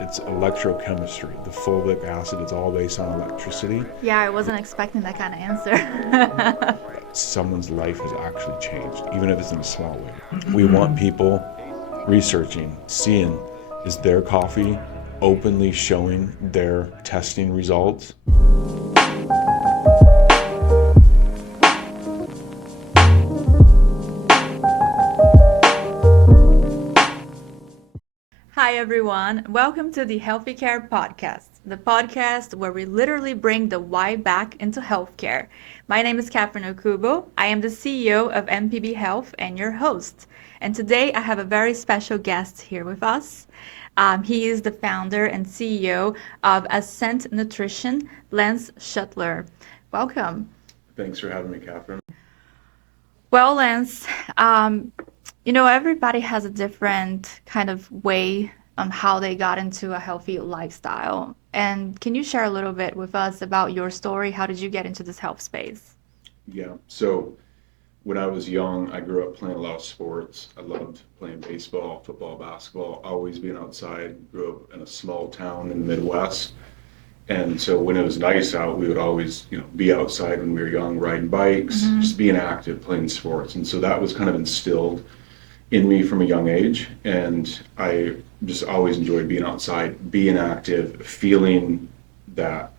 it's electrochemistry. The fulvic acid is all based on electricity. Yeah, I wasn't expecting that kind of answer. Someone's life has actually changed, even if it's in a small way. We want people researching, seeing, is their coffee openly showing their testing results? Hi, everyone. Welcome to the HealthyCare podcast, the podcast where we literally bring the why back into healthcare. My name is Catherine Okubo. I am the CEO of MPB Health and your host. And today I have a very special guest here with us. He is the founder and CEO of Ascent Nutrition, Lance Schuttler. Welcome. Thanks for having me, Catherine. Well, Lance, everybody has a different kind of way on how they got into a healthy lifestyle. And can you share a little bit with us about your story? How did you get into this health space? Yeah, so when I was young, I grew up playing a lot of sports. I loved playing baseball, football, basketball, always being outside. Grew up in a small town in the Midwest. And so when it was nice out, we would always, be outside when we were young, riding bikes, just being active, playing sports. And so that was kind of instilled in me from a young age. And I just always enjoyed being outside, being active, feeling that,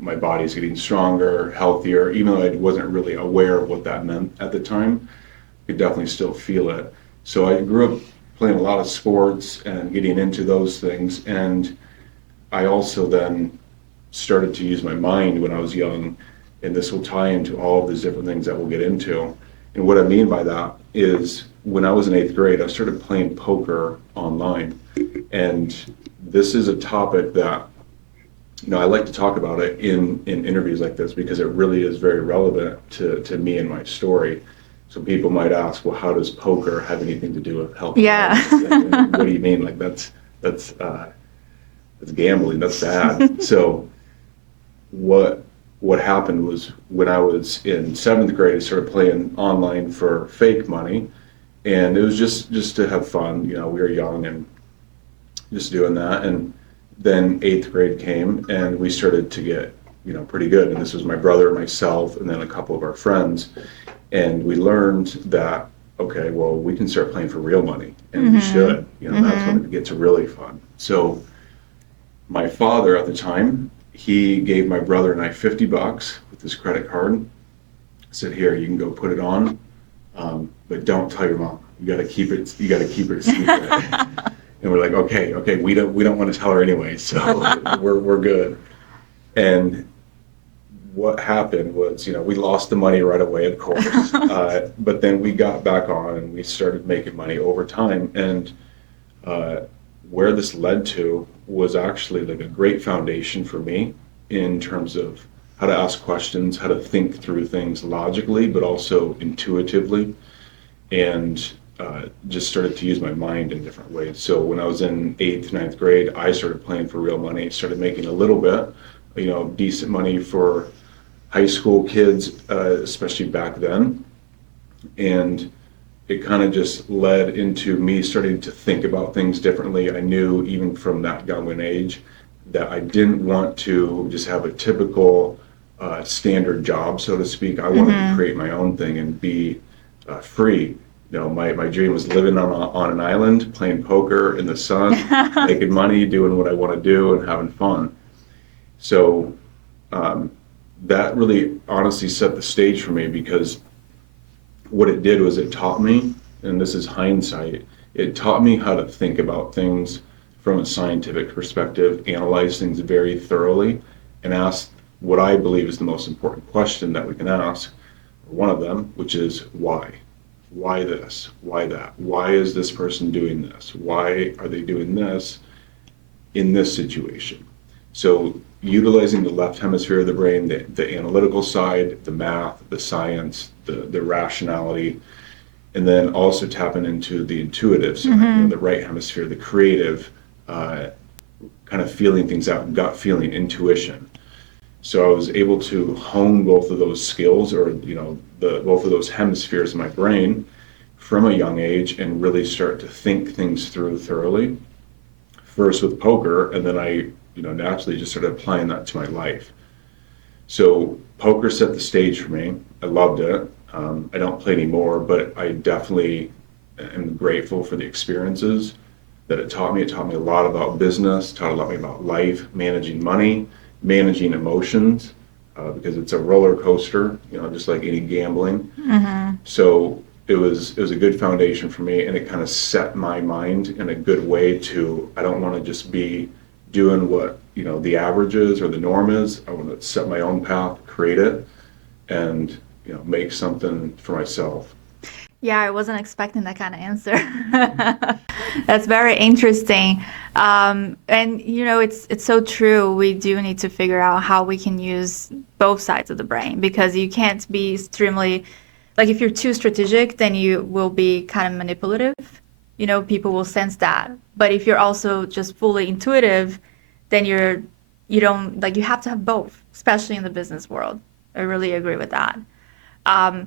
my body's getting stronger, healthier, even though I wasn't really aware of what that meant at the time. I could definitely still feel it. So I grew up playing a lot of sports and getting into those things. And I also then started to use my mind when I was young, and this will tie into all of these different things that we'll get into. And what I mean by that is when I was in 8th grade, I started playing poker online. And this is a topic that, I like to talk about it in interviews like this because it really is very relevant to me and my story. So people might ask, well, how does poker have anything to do with health? Yeah. And what do you mean? Like that's gambling, that's bad. So what happened was when I was in 7th grade, I started playing online for fake money, and it was just to have fun. We were young and just doing that. And then 8th grade came, and we started to get pretty good. And this was my brother, myself, and then a couple of our friends, and we learned that okay, well, we can start playing for real money, and we should. That's when it gets really fun. So my father at the time, he gave my brother and I $50 with his credit card. Said, "Here, you can go put it on, but don't tell your mom. You got to keep it. You got to keep it a secret." And we're like, "Okay, we don't want to tell her anyway, so we're good." And what happened was, we lost the money right away, of course, but then we got back on and we started making money over time. And where this led to was actually like a great foundation for me in terms of how to ask questions, how to think through things logically, but also intuitively, and just started to use my mind in different ways. So when I was in 8th, 9th grade, I started playing for real money, started making a little bit, decent money for high school kids, especially back then. And it kind of just led into me starting to think about things differently. I knew even from that young an age that I didn't want to just have a typical standard job, so to speak. I wanted to create my own thing and be free. My dream was living on an island, playing poker in the sun, making money, doing what I want to do, and having fun. So that really honestly set the stage for me, because what it did was it taught me, and this is hindsight, it taught me how to think about things from a scientific perspective, analyze things very thoroughly, and ask what I believe is the most important question that we can ask, one of them, which is why? Why this? Why that? Why is this person doing this? Why are they doing this in this situation? So utilizing the left hemisphere of the brain, the analytical side, the math, the science, the rationality, and then also tapping into the intuitive side, the right hemisphere, the creative, kind of feeling things out, gut feeling, intuition. So I was able to hone both of those skills, or both of those hemispheres in my brain from a young age, and really start to think things through thoroughly, first with poker, and then I, naturally just started applying that to my life. So poker set the stage for me. I loved it. I don't play anymore, but I definitely am grateful for the experiences that it taught me. It taught me a lot about business, taught a lot about life, managing money, managing emotions, because it's a roller coaster, just like any gambling. Mm-hmm. So it was a good foundation for me, and it kind of set my mind in a good way to, I don't want to just be doing what, the average is or the norm is. I want to set my own path, create it, and, make something for myself. Yeah, I wasn't expecting that kind of answer. That's very interesting. And it's so true. We do need to figure out how we can use both sides of the brain, because you can't be extremely, like if you're too strategic, then you will be kind of manipulative. People will sense that. But if you're also just fully intuitive, then you don't, like, you have to have both, especially in the business world. I really agree with that. Um,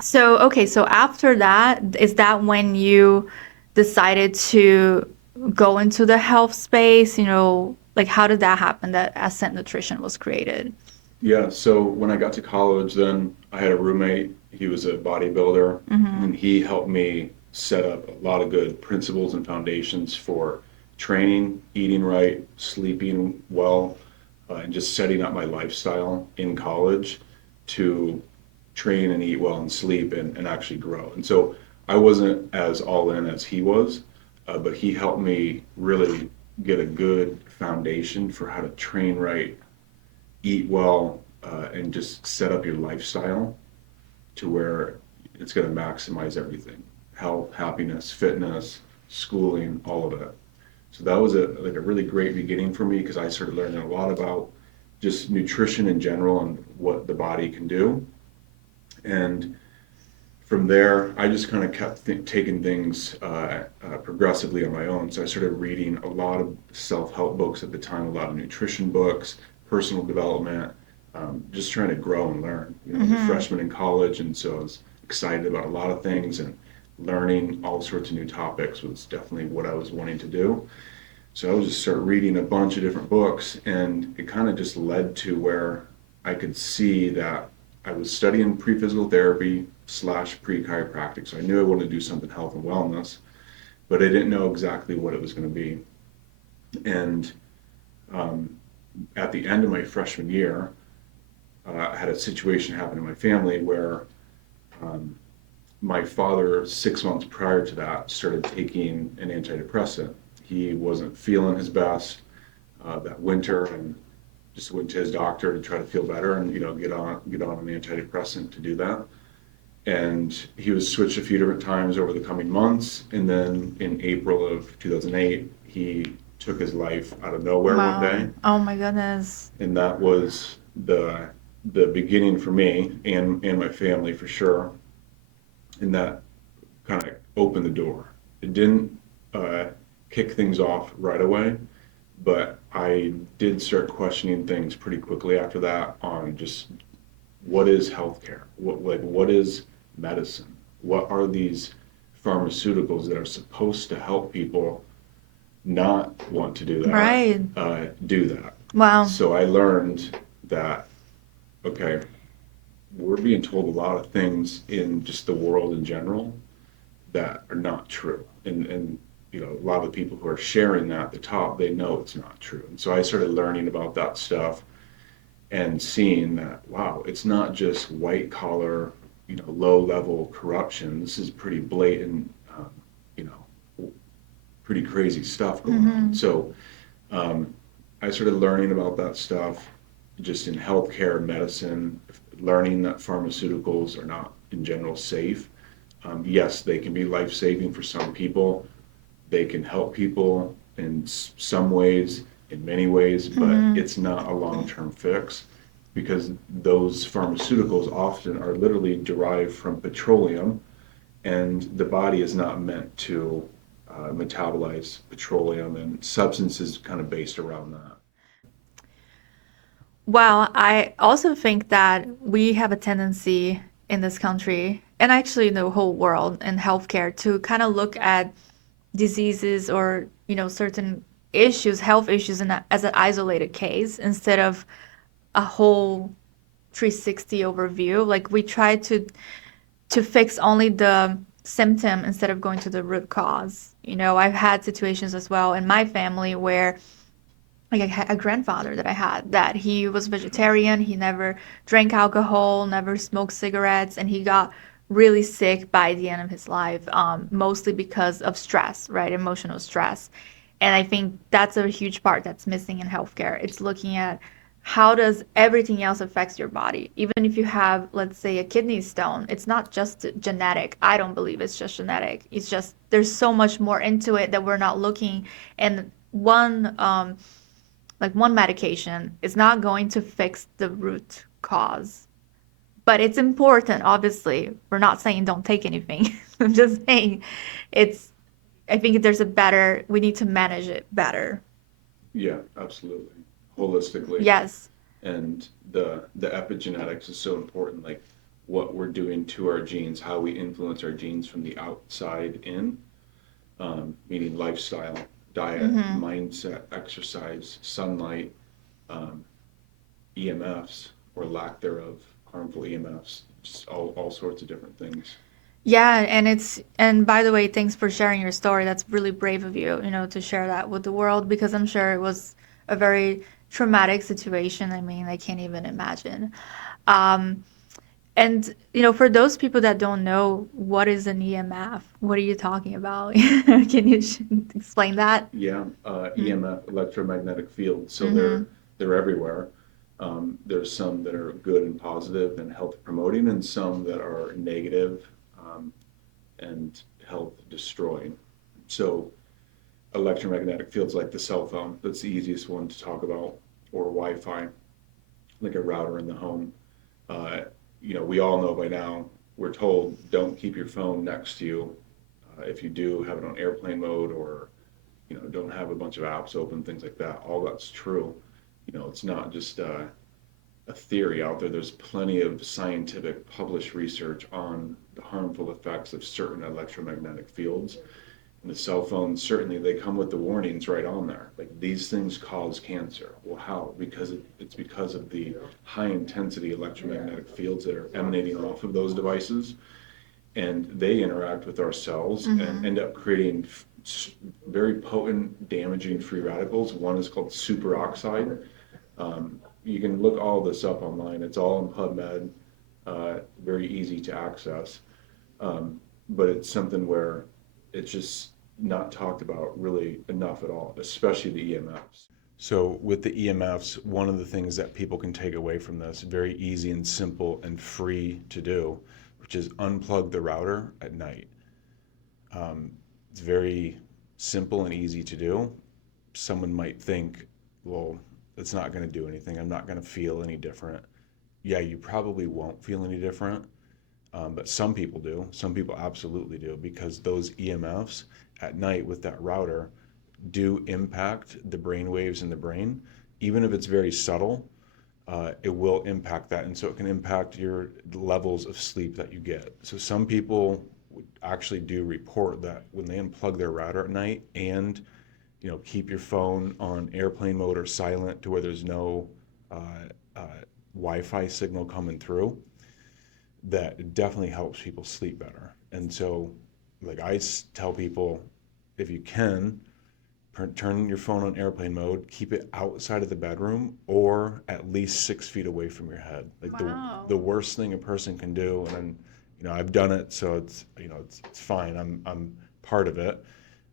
so, okay, so after that, is that when you decided to go into the health space? Like how did that happen that Ascent Nutrition was created? Yeah, so when I got to college, then I had a roommate. He was a bodybuilder, Mm-hmm. and he helped me set up a lot of good principles and foundations for training, eating right, sleeping well, and just setting up my lifestyle in college to train and eat well and sleep and actually grow. And so I wasn't as all in as he was, but he helped me really get a good foundation for how to train right, eat well, and just set up your lifestyle to where it's going to maximize everything: health, happiness, fitness, schooling, all of it. So that was a really great beginning for me, because I started learning a lot about just nutrition in general and what the body can do. And from there, I just kind of kept taking things progressively on my own. So I started reading a lot of self-help books at the time, a lot of nutrition books, personal development, just trying to grow and learn. I'm a Mm-hmm. freshman in college, and so I was excited about a lot of things, and learning all sorts of new topics was definitely what I was wanting to do. So I would just start reading a bunch of different books, and it kind of just led to where I could see that I was studying pre-physical therapy slash pre-chiropractic. So I knew I wanted to do something health and wellness, but I didn't know exactly what it was going to be. And um, at the end of my freshman year, I had a situation happen in my family where um, my father, 6 months prior to that, started taking an antidepressant. He wasn't feeling his best that winter, and just went to his doctor to try to feel better and get on an antidepressant to do that. And he was switched a few different times over the coming months, and then in April of 2008, he took his life out of nowhere one Wow. day, Oh my goodness. and that was the beginning for me and my family for sure. And that kind of opened the door. It didn't uh, kick things off right away, but I did start questioning things pretty quickly after that on just what is healthcare? What is medicine? What are these pharmaceuticals that are supposed to help people not want to Right. do that? Wow. So I learned that, okay, we're being told a lot of things in just the world in general that are not true. And a lot of the people who are sharing that at the top, they know it's not true. And so I started learning about that stuff and seeing that, wow, it's not just white collar, low level corruption. This is pretty blatant, you know, pretty crazy stuff going on. Mm-hmm. So um, I started learning about that stuff just in healthcare, medicine, learning that pharmaceuticals are not in general safe. Yes, they can be life saving for some people. They can help people in some ways, in many ways, but Mm-hmm. it's not a long-term fix, because those pharmaceuticals often are literally derived from petroleum, and the body is not meant to metabolize petroleum, and substances kind of based around that. Well, I also think that we have a tendency in this country, and actually in the whole world in healthcare, to kind of look at diseases or certain issues, health issues, as an isolated case instead of a whole 360 overview. Like we try to fix only the symptom instead of going to the root cause. I've had situations as well in my family where like a grandfather that I had that he was vegetarian, he never drank alcohol, never smoked cigarettes, and he got really sick by the end of his life, mostly because of stress, right? Emotional stress. And I think that's a huge part that's missing in healthcare. It's looking at how does everything else affects your body. Even if you have, let's say, a kidney stone, it's not just genetic. I don't believe it's just genetic. It's just there's so much more into it that we're not looking. And one medication is not going to fix the root cause. But it's important, obviously. We're not saying don't take anything. I'm just saying it's, I think we need to manage it better. Yeah, absolutely. Holistically. Yes. And the epigenetics is so important, like what we're doing to our genes, how we influence our genes from the outside in, meaning lifestyle, diet, Mm-hmm. mindset, exercise, sunlight, um, EMFs or lack thereof, harmful EMFs, just all sorts of different things. Yeah, and by the way, thanks for sharing your story. That's really brave of you, to share that with the world because I'm sure it was a very traumatic situation. I mean, I can't even imagine. Um, and for those people that don't know what is an EMF, what are you talking about? Can you explain that? Yeah, EMF, electromagnetic fields. So Mm-hmm. they're everywhere. There's some that are good and positive and health promoting, and some that are negative, and health destroying. So electromagnetic fields like the cell phone, that's the easiest one to talk about, or Wi-Fi, like a router in the home. Uh, we all know by now, we're told don't keep your phone next to you. If you do, have it on airplane mode or don't have a bunch of apps open, things like that. All that's true. It's not just a theory out there. There's plenty of scientific published research on the harmful effects of certain electromagnetic fields. And the cell phones, certainly, they come with the warnings right on there. Like these things cause cancer. Well, how? Because it's because of the high intensity electromagnetic fields that are emanating off of those devices, and they interact with our cells and Mm-hmm. end up creating very potent damaging free radicals. One is called superoxide. You can look all this up online. It's all in PubMed, very easy to access. But it's something where it's just not talked about really enough at all, especially the EMFs. So with the EMFs, one of the things that people can take away from this, very easy and simple and free to do, which is unplug the router at night. It's very simple and easy to do. Someone might think, well, it's not going to do anything. I'm not going to feel any different. Yeah, you probably won't feel any different, but some people do. Some people absolutely do because those EMFs at night with that router do impact the brain waves in the brain. Even if it's very subtle, it will impact that. And so it can impact your levels of sleep that you get. So some people actually do report that when they unplug their router at night and keep your phone on airplane mode or silent to where there's no uh, uh, Wi-Fi signal coming through, that it definitely helps people sleep better. And so, like I tell people, if you can, turn your phone on airplane mode, keep it outside of the bedroom or at least 6 feet away from your head. Like the Wow. worst thing a person can do, and I've done it, so it's fine. I'm part of it.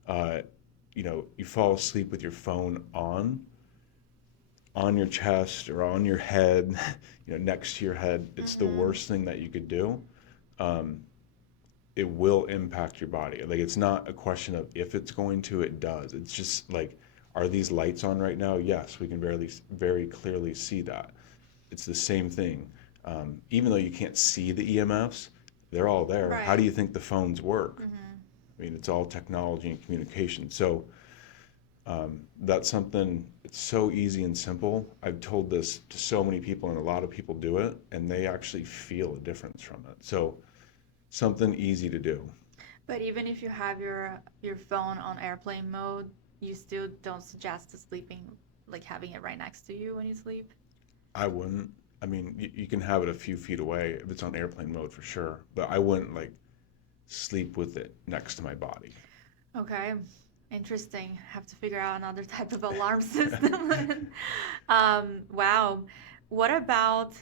Uh, you fall asleep with your phone on your chest or on your head, next to your head. It's the Mm-hmm. worst thing that you could do. Um, it will impact your body. Like it's not a question of if it's going to, it does. It's just like, are these lights on right now? Yes, we can very clearly see that. It's the same thing. Even though you can't see the EMFs, they're all there. How do Right. you think the phones work? Mm-hmm. I mean, it's all technology and communication. So that's something, it's so easy and simple. I've told this to so many people, and a lot of people do it, and they actually feel a difference from it. So something easy to do. But even if you have your phone on airplane mode, you still don't suggest to sleeping, like having it right next to you when you sleep? I wouldn't. I mean, you can have it a few feet away if it's on airplane mode for sure, but I wouldn't like sleep with it next to my body. Okay, interesting. Have to figure out another type of alarm system. Wow. What about,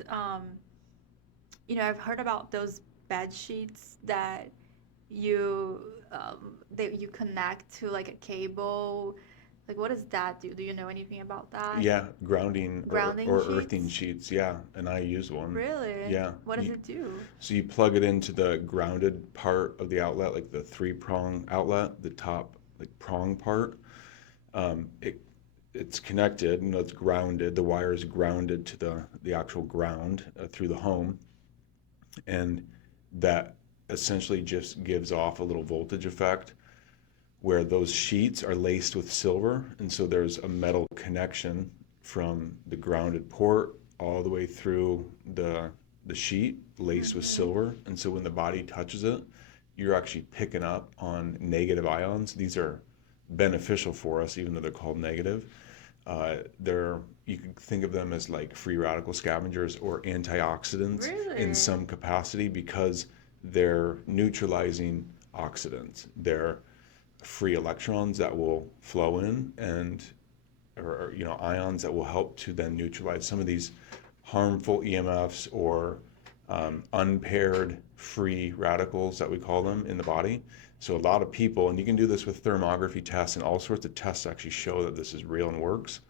I've heard about those bed sheets that you connect to like a cable. Like, what does that do? Do you know anything about that? Yeah, grounding Grounding or earthing sheets? sheets. Yeah, and I use one. Really? Yeah, What does it do? so you plug it into the grounded part of the outlet, like the three prong outlet, the top like prong part. It it's connected, it's grounded. The wire is grounded to the actual ground through the home, and that essentially just gives off a little voltage effect where those sheets are laced with silver, and so there's a metal connection from the grounded port all the way through the sheet laced with Mm-hmm. silver, and so when the body touches it, you're actually picking up on negative ions. These are beneficial for us, even though they're called negative. They're You can think of them as like free radical scavengers or antioxidants in Really? some capacity because they're neutralizing oxidants. They're free electrons that will flow in and or ions that will help to then neutralize some of these harmful EMFs or unpaired free radicals that we call them in the body. So a lot of people, and you can do this with thermography tests and all sorts of tests actually show that this is real and works.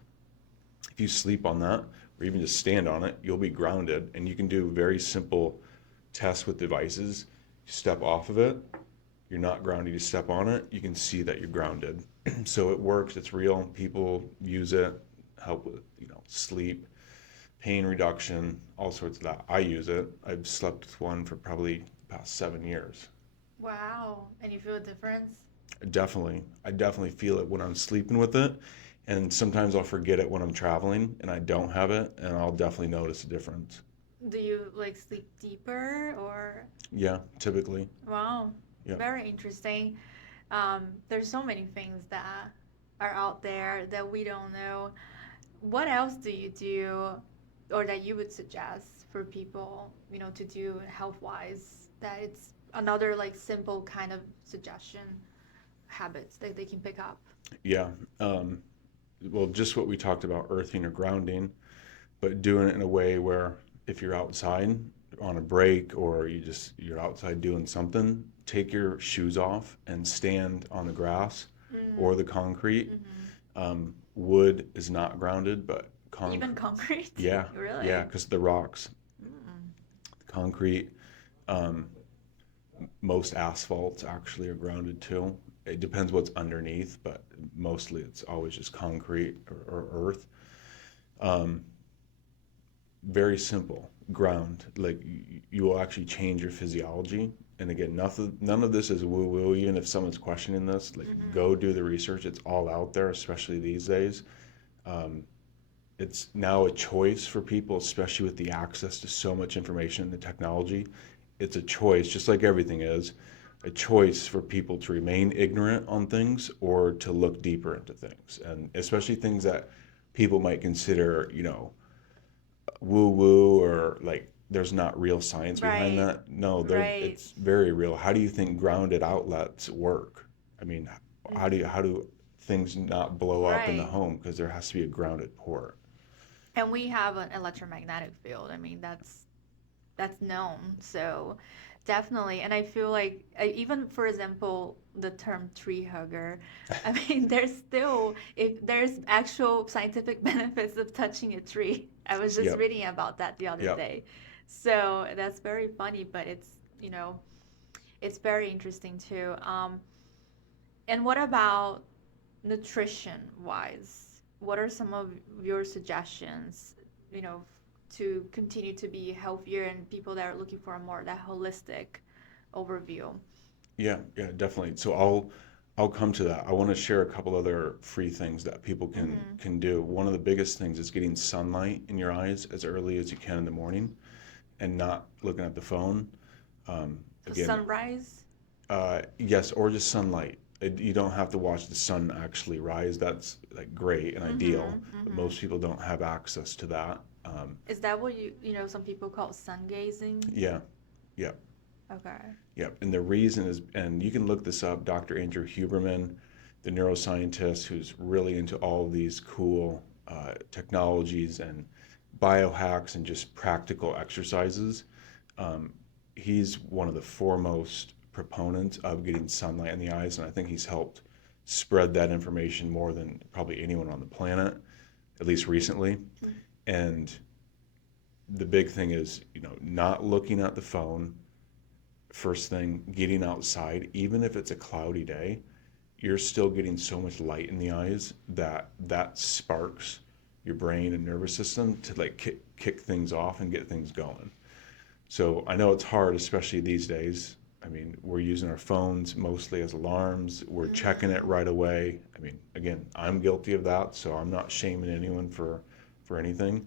If you sleep on that or even just stand on it, you'll be grounded, and you can do very simple tests with devices. You step off of it, you're not grounded, you step on it, you can see that you're grounded. So it works, it's real, people use it, help with, sleep, pain reduction, all sorts of that. I use it. I've slept with one for probably the past 7 years. Wow. And you feel a difference? I definitely feel it when I'm sleeping with it. And sometimes I'll forget it when I'm traveling and I don't have it, and I'll definitely notice a difference. Do you like sleep deeper or? Yeah, typically. Wow. Yeah. Very interesting. There's so many things that are out there that we don't know. What else do you do or that you would suggest for people, to do health-wise that it's another like simple kind of suggestion habits that they can pick up? Yeah. Well, just what we talked about, earthing or grounding, but doing it in a way where if you're outside on a break or you're outside doing something, take your shoes off and stand on the grass or Mm. the concrete. Mm-hmm. Wood is not grounded, but Even concrete, concrete? yeah, yeah, Really? because the rocks, Mm. concrete, um, most asphalts actually are grounded too. It depends what's underneath, but mostly it's always just concrete or earth. Um, Very simple ground. Like you will actually change your physiology. And again, none of this is woo woo. Even if someone's questioning this, like Mm-hmm. go do the research. It's all out there, especially these days. Um, it's now a choice for people, especially with the access to so much information and the technology. It's a choice, just like everything is, a choice for people to remain ignorant on things or to look deeper into things, and especially things that people might consider, woo woo or like there's not real science behind Right. that. No, Right. it's very real. How do you think grounded outlets work? I mean, how do things not blow up in the Right. home because there has to be a grounded port? And we have an electromagnetic field. I mean, that's known. So definitely. And I feel like even for example, the term tree hugger, I mean, if there's actual scientific benefits of touching a tree. I was just Yep, reading about that the other yep. day. So that's very funny, but it's very interesting too. And what about nutrition wise? What are some of your suggestions, you know, to continue to be healthier and people that are looking for a more that holistic overview? Yeah, yeah, definitely. So I'll come to that. I want to share a couple other free things that people Mm-hmm. can do. One of the biggest things is getting sunlight in your eyes as early as you can in the morning and not looking at the phone. So Again, sunrise. yes, or just sunlight. You don't have to watch the sun actually rise. That's like great and ideal, Mm-hmm, but mm-hmm. most people don't have access to that. Is that what some people call sun gazing? Yeah, yeah, Okay. yeah. And the reason is, and you can look this up, Dr. Andrew Huberman, the neuroscientist who's really into all of these cool technologies and biohacks and just practical exercises. Um, he's one of the foremost proponents of getting sunlight in the eyes, and I think he's helped spread that information more than probably anyone on the planet, at least recently. Mm. And the big thing is, not looking at the phone first thing, getting outside, even if it's a cloudy day, you're still getting so much light in the eyes that sparks your brain and nervous system to like kick things off and get things going. So I know it's hard, especially these days. I mean, we're using our phones mostly as alarms. We're checking it Mm-hmm. right away. I mean, again, I'm guilty of that, so I'm not shaming anyone for anything.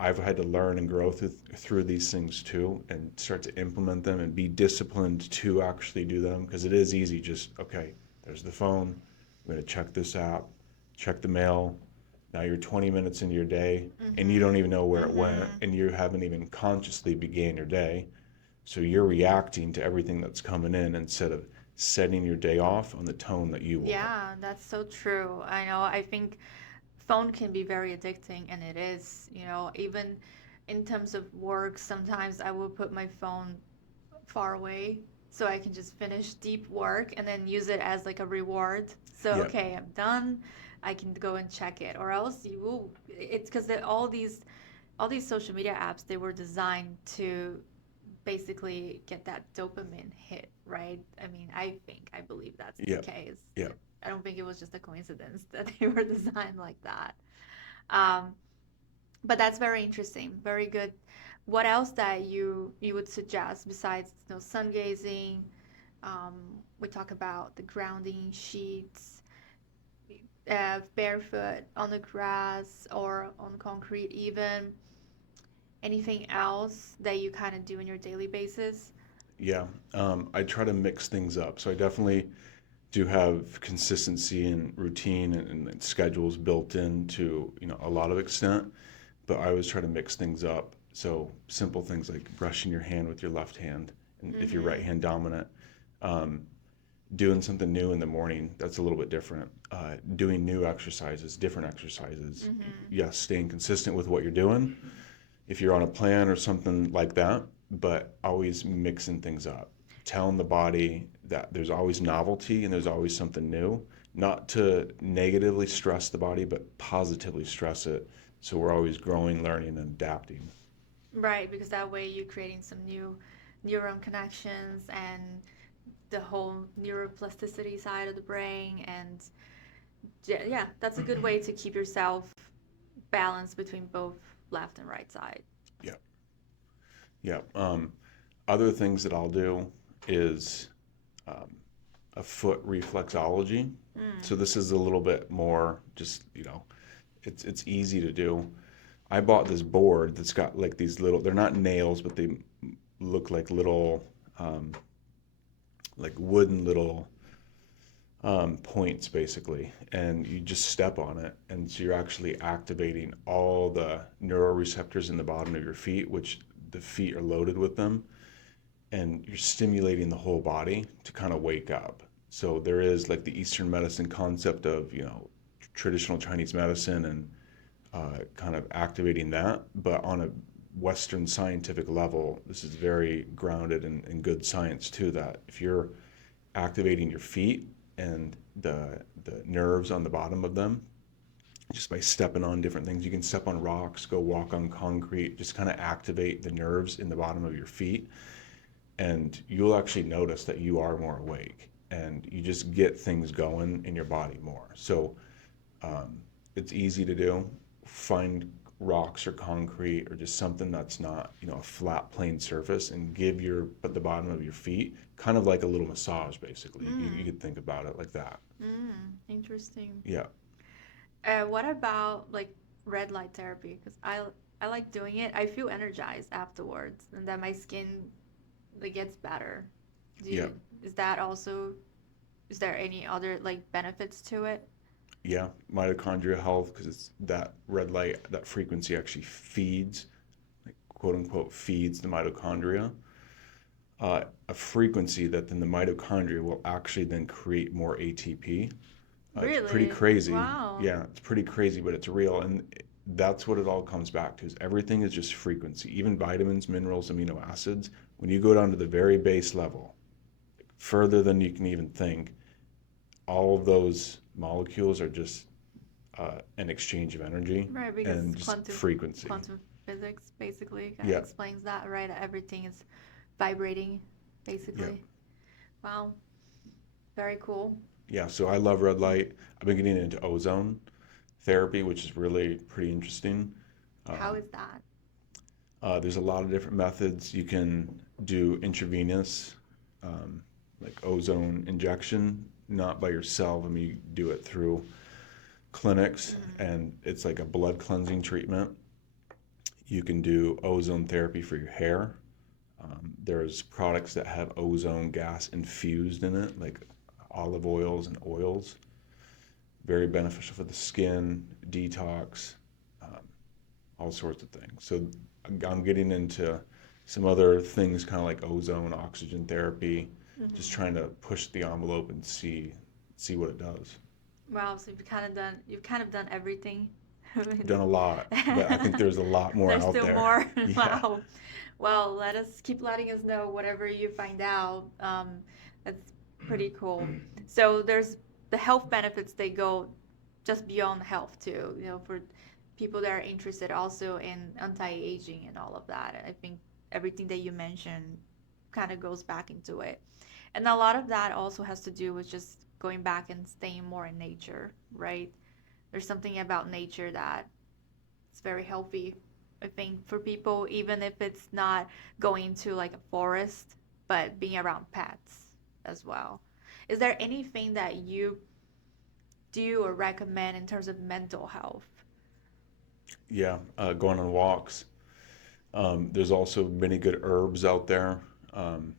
I've had to learn and grow through these things too, and start to implement them and be disciplined to actually do them, because it is easy. Just okay, there's the phone. I'm going to check this app, check the mail. Now you're 20 minutes into your day and you don't Mm-hmm. even know where it went, Mm-hmm. and you haven't even consciously began your day. So you're reacting to everything that's coming in instead of setting your day off on the tone that you want. Yeah, that's so true. I know. I think phone can be very addicting, and it is, even in terms of work, sometimes I will put my phone far away so I can just finish deep work and then use it as like a reward. So, Yeah, okay, I'm done. I can go and check it. Or else you will, it's because all these social media apps, they were designed to basically get that dopamine hit, right? I mean, I believe that's the yeah, case. yeah. I don't think it was just a coincidence that they were designed like that. Um, but that's very interesting, very good. What else that you would suggest besides sun gazing? We talk about the grounding sheets, barefoot on the grass or on concrete even. Anything else that you kind of do in your daily basis? Yeah, I try to mix things up. So I definitely do have consistency and routine and schedules built in to a lot of extent, but I always try to mix things up. So simple things like brushing your hand with your left hand, and if you're right Mm-hmm. hand dominant, um, doing something new in the morning that's a little bit different, doing new exercises, different exercises. Mm-hmm. Yes, staying consistent with what you're doing if you're on a plan or something like that, but always mixing things up, telling the body that there's always novelty and there's always something new, not to negatively stress the body, but positively stress it. So we're always growing, learning, and adapting. Right, because that way you're creating some new neuron connections and the whole neuroplasticity side of the brain. And yeah, that's a good way to keep yourself balanced between both left and right side. Yeah, yeah. Other things that I'll do is um, a foot reflexology. So Mm. this is a little bit more just, it's easy to do. I bought this board that's got like these little, they're not nails, but they look like little, um, like wooden little points basically. And you just step on it. And so you're actually activating all the neuroreceptors in the bottom of your feet, which the feet are loaded with them. And you're stimulating the whole body to kind of wake up. So there is like the Eastern medicine concept of, traditional Chinese medicine and kind of activating that. But on a Western scientific level, this is very grounded in good science too. That if you're activating your feet and the nerves on the bottom of them, just by stepping on different things, you can step on rocks, go walk on concrete, just kind of activate the nerves in the bottom of your feet, and you'll actually notice that you are more awake and you just get things going in your body more. So um, it's easy to do. Find rocks or concrete or just something that's not, a flat plane surface, and give the bottom of your feet kind of like a little massage, basically. You Mm. could think about it like that. Interesting. Yeah. What about like red light therapy? Because I like doing it. I feel energized afterwards, and that my skin like gets better. Do Yeah. you, is that also Is there any other like benefits to it? Yeah, mitochondrial health, because it's that red light, that frequency actually feeds, like quote unquote, feeds the mitochondria. A frequency that then the mitochondria will actually then create more ATP. It's pretty Really? crazy. Wow. Yeah, it's pretty crazy, but it's real. And that's what it all comes back to is everything is just frequency. Even vitamins, minerals, amino acids, when you go down to the very base level, further than you can even think, all of those molecules are just an exchange of energy Right, because and just frequency. quantum physics basically kind of Yeah, explains that, right? Everything is vibrating, yeah, basically. Wow, very cool. yeah. So I love red light. I've been getting into ozone therapy, which is really pretty interesting. How Um, is that? there's a lot of different methods. You can do intravenous, um, like ozone injection, not by yourself. I mean, you do it through clinics, Mm-hmm. and it's like a blood cleansing treatment. You can do ozone therapy for your hair. There's products that have ozone gas infused in it, like olive oils and oils. Very beneficial for the skin, detox, um, all sorts of things. So I'm getting into some other things, kind of like ozone, oxygen therapy, just Mm-hmm. trying to push the envelope and see what it does. Wow, so you've kind of done everything. I've done a lot, but I think there's a lot more There's out still there. more. Yeah. Wow. Well, keep letting us know whatever you find out. That's pretty cool. So there's the health benefits, they go just beyond health too, for people that are interested also in anti-aging and all of that. I think everything that you mentioned kind of goes back into it. And a lot of that also has to do with just going back and staying more in nature, right? There's something about nature that it's very healthy, I think, for people, even if it's not going to like a forest, but being around pets as well. Is there anything that you do or recommend in terms of mental health? Yeah, going on walks. There's also many good herbs out there, um,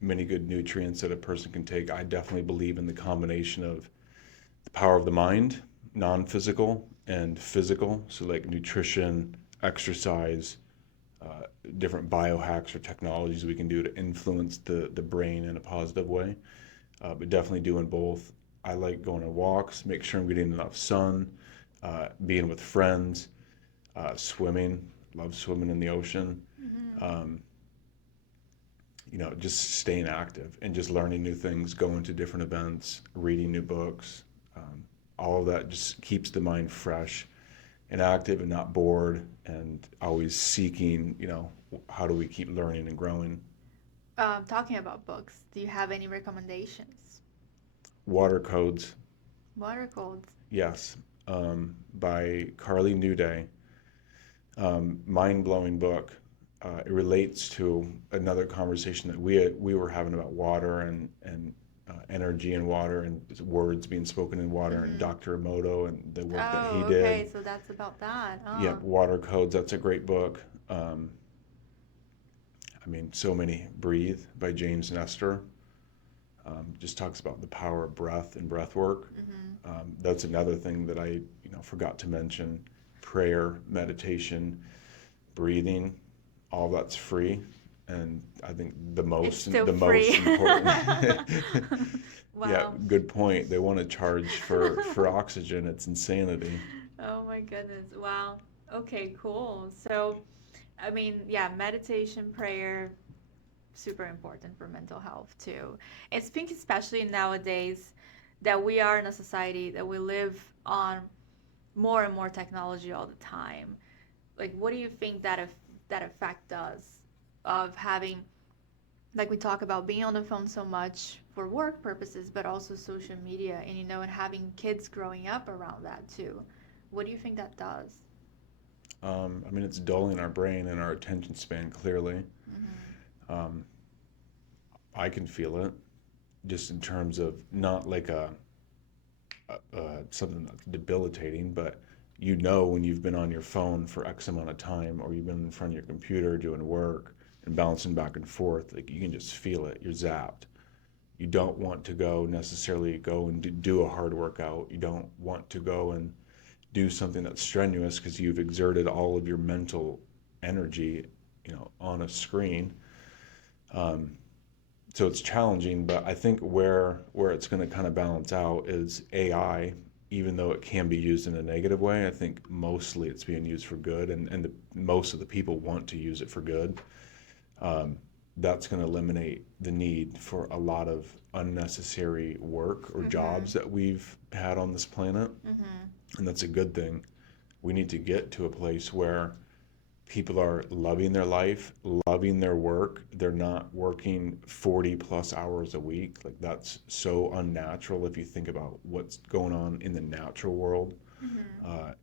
many good nutrients that a person can take. I definitely believe in the combination of the power of the mind, non-physical and physical. So like nutrition, exercise, different biohacks or technologies we can do to influence the brain in a positive way. But definitely doing both. I like going on walks, make sure I'm getting enough sun, being with friends, swimming. Love swimming in the ocean. Mm-hmm. Um, just staying active and just learning new things, going to different events, reading new books. Um, all of that just keeps the mind fresh and active and not bored and always seeking, how do we keep learning and growing? Talking about books, do you have any recommendations? Water Codes, Water codes. yes, by Carly Newday. Mind-blowing book. It relates to another conversation that we were having about water and energy in water and words being spoken in water and Mm-hmm. Dr. Emoto and the work that Oh, he okay, did. so that's about that. Yep, Oh. Water Codes. That's a great book. I mean, so many. Breathe by James Nestor. Just talks about the power of breath and breath work. Mm-hmm. That's another thing that I forgot to mention. Prayer, meditation, breathing, all that's free, and I think It's still the most free. important. Yeah, Wow. good point. They want to charge for oxygen. It's insanity. Oh my goodness. Wow. Okay, cool. So, I mean, yeah, meditation, prayer, super important for mental health too. I think especially nowadays that we are in a society that we live on more and more technology all the time. Like, what do you think that effect does of having, like we talk about being on the phone so much for work purposes, but also social media and and having kids growing up around that too. What do you think that does? I mean, it's dulling our brain and our attention span clearly. Mm-hmm. Um, I can feel it, just in terms of not like something that's debilitating, but when you've been on your phone for X amount of time, or you've been in front of your computer doing work and bouncing back and forth, like you can just feel it. You're zapped. You don't want to necessarily go and do a hard workout. You don't want to go and do something that's strenuous because you've exerted all of your mental energy, on a screen. So it's challenging, but I think where it's going to kind of balance out is AI. Even though it can be used in a negative way, I think mostly it's being used for good, and most of the people want to use it for good. That's going to eliminate the need for a lot of unnecessary work or jobs that we've had on this planet. And that's a good thing. We need to get to a place where people are loving their life, loving their work. They're not working 40 plus hours a week. Like, that's so unnatural if you think about what's going on in the natural world.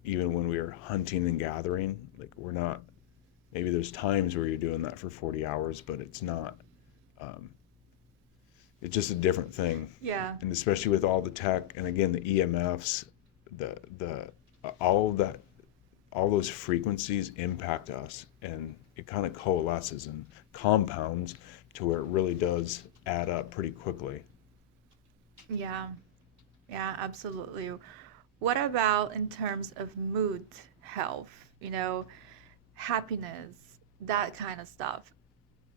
Even when we are hunting and gathering, like, we're not, maybe there's times where you're doing that for 40 hours, but it's not, it's just a different thing. Yeah. And especially with all the tech, and again, the EMFs, the all of that, all those frequencies impact us, and it kind of coalesces and compounds to where it really does add up pretty quickly. Yeah. Yeah, absolutely. What about in terms of mood health, happiness, that kind of stuff?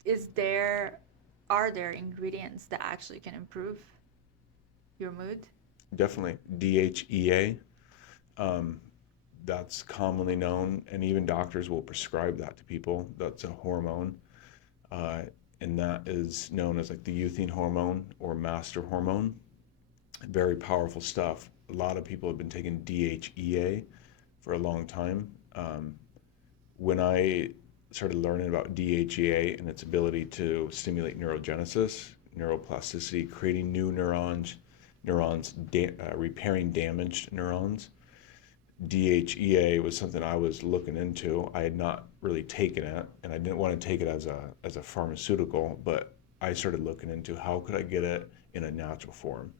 Is there, are there ingredients that actually can improve your mood? Definitely DHEA, that's commonly known, and even doctors will prescribe that to people. That's a hormone, uh, and that is known as like the lutein hormone or master hormone. Very powerful stuff. A lot of people have been taking DHEA for a long time. When I started learning about DHEA and its ability to stimulate neurogenesis, neuroplasticity, creating new repairing damaged neurons, DHEA was something I was looking into. I had not really taken it, and I didn't want to take it as a pharmaceutical, but I started looking into how could I get it in a natural form.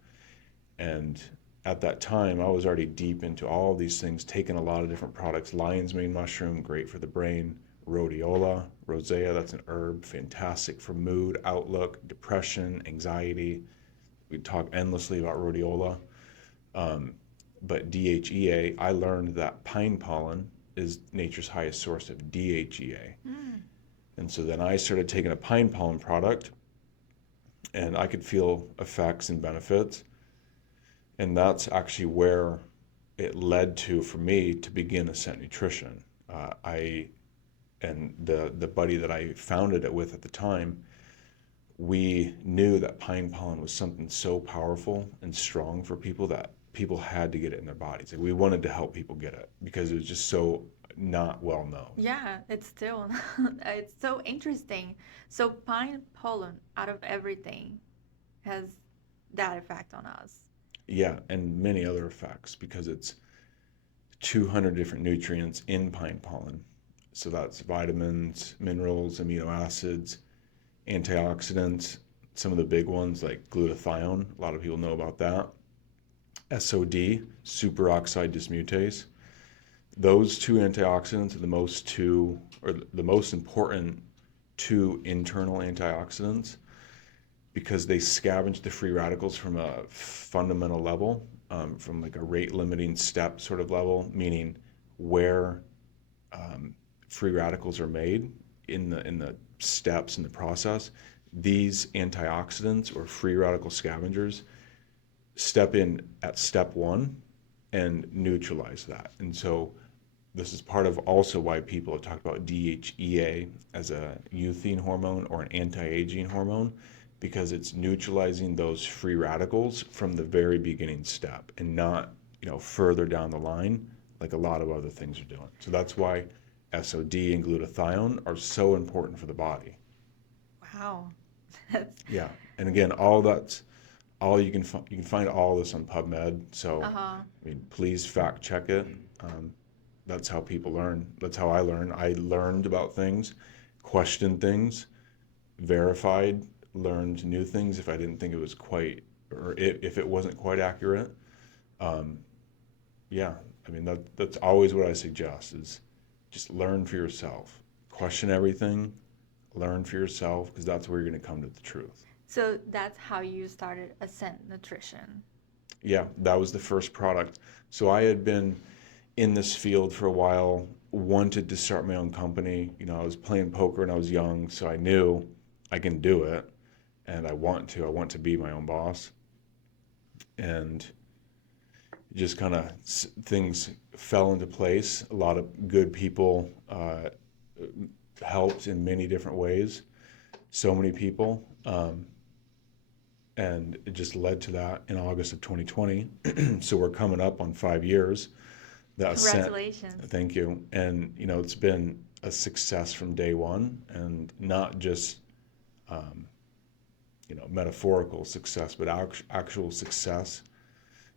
And at that time, I was already deep into all of these things, taking a lot of different products. Lion's mane mushroom, great for the brain. Rhodiola, rosea, that's an herb, fantastic for mood, outlook, depression, anxiety. We talk endlessly about rhodiola. But DHEA, I learned that pine pollen is nature's highest source of DHEA. And so then I started taking a pine pollen product, and I could feel effects and benefits. And that's actually where it led to, for me, to begin Ascent Nutrition. I and the buddy that I founded it with at the time, we knew that pine pollen was something so powerful and strong for people that people had to get it in their bodies. Like, we wanted to help people get it because it was just so not well known. Yeah, it's still, it's so interesting. So pine pollen, out of everything, has that effect on us. Yeah, and many other effects because it's 200 different nutrients in pine pollen. So that's vitamins, minerals, amino acids, antioxidants, some of the big ones like glutathione. A lot of people know about that. SOD, superoxide dismutase. Those two antioxidants are the most important two internal antioxidants because they scavenge the free radicals from a fundamental level, from like a rate limiting step sort of level, meaning where free radicals are made in the steps in the process. These antioxidants or free radical scavengers step in at step one and neutralize that. And so this is part of also why people have talked about DHEA as a lutein hormone or an anti-aging hormone, because it's neutralizing those free radicals from the very beginning step and not, further down the line like a lot of other things are doing. So that's why SOD and glutathione are so important for the body. Wow. That's, Yeah. And again, all you can find all this on PubMed. So, uh-huh. I mean, please fact check it. That's how people learn. That's how I learn. I learned about things, questioned things, verified, learned new things if I didn't think it was quite, or if it wasn't quite accurate. Yeah, I mean, that's always what I suggest is just learn for yourself. Question everything, learn for yourself, because that's where you're going to come to the truth. So that's how you started Ascent Nutrition. Yeah, that was the first product. So I had been in this field for a while, wanted to start my own company. I was playing poker and I was young, so I knew I can do it and I want to. I want to be my own boss. And just kind of things fell into place. A lot of good people helped in many different ways. So many people. And it just led to that in August of 2020. So we're coming up on 5 years. The Ascent, Congratulations. thank you. And, it's been a success from day one, and not just, metaphorical success, but actual success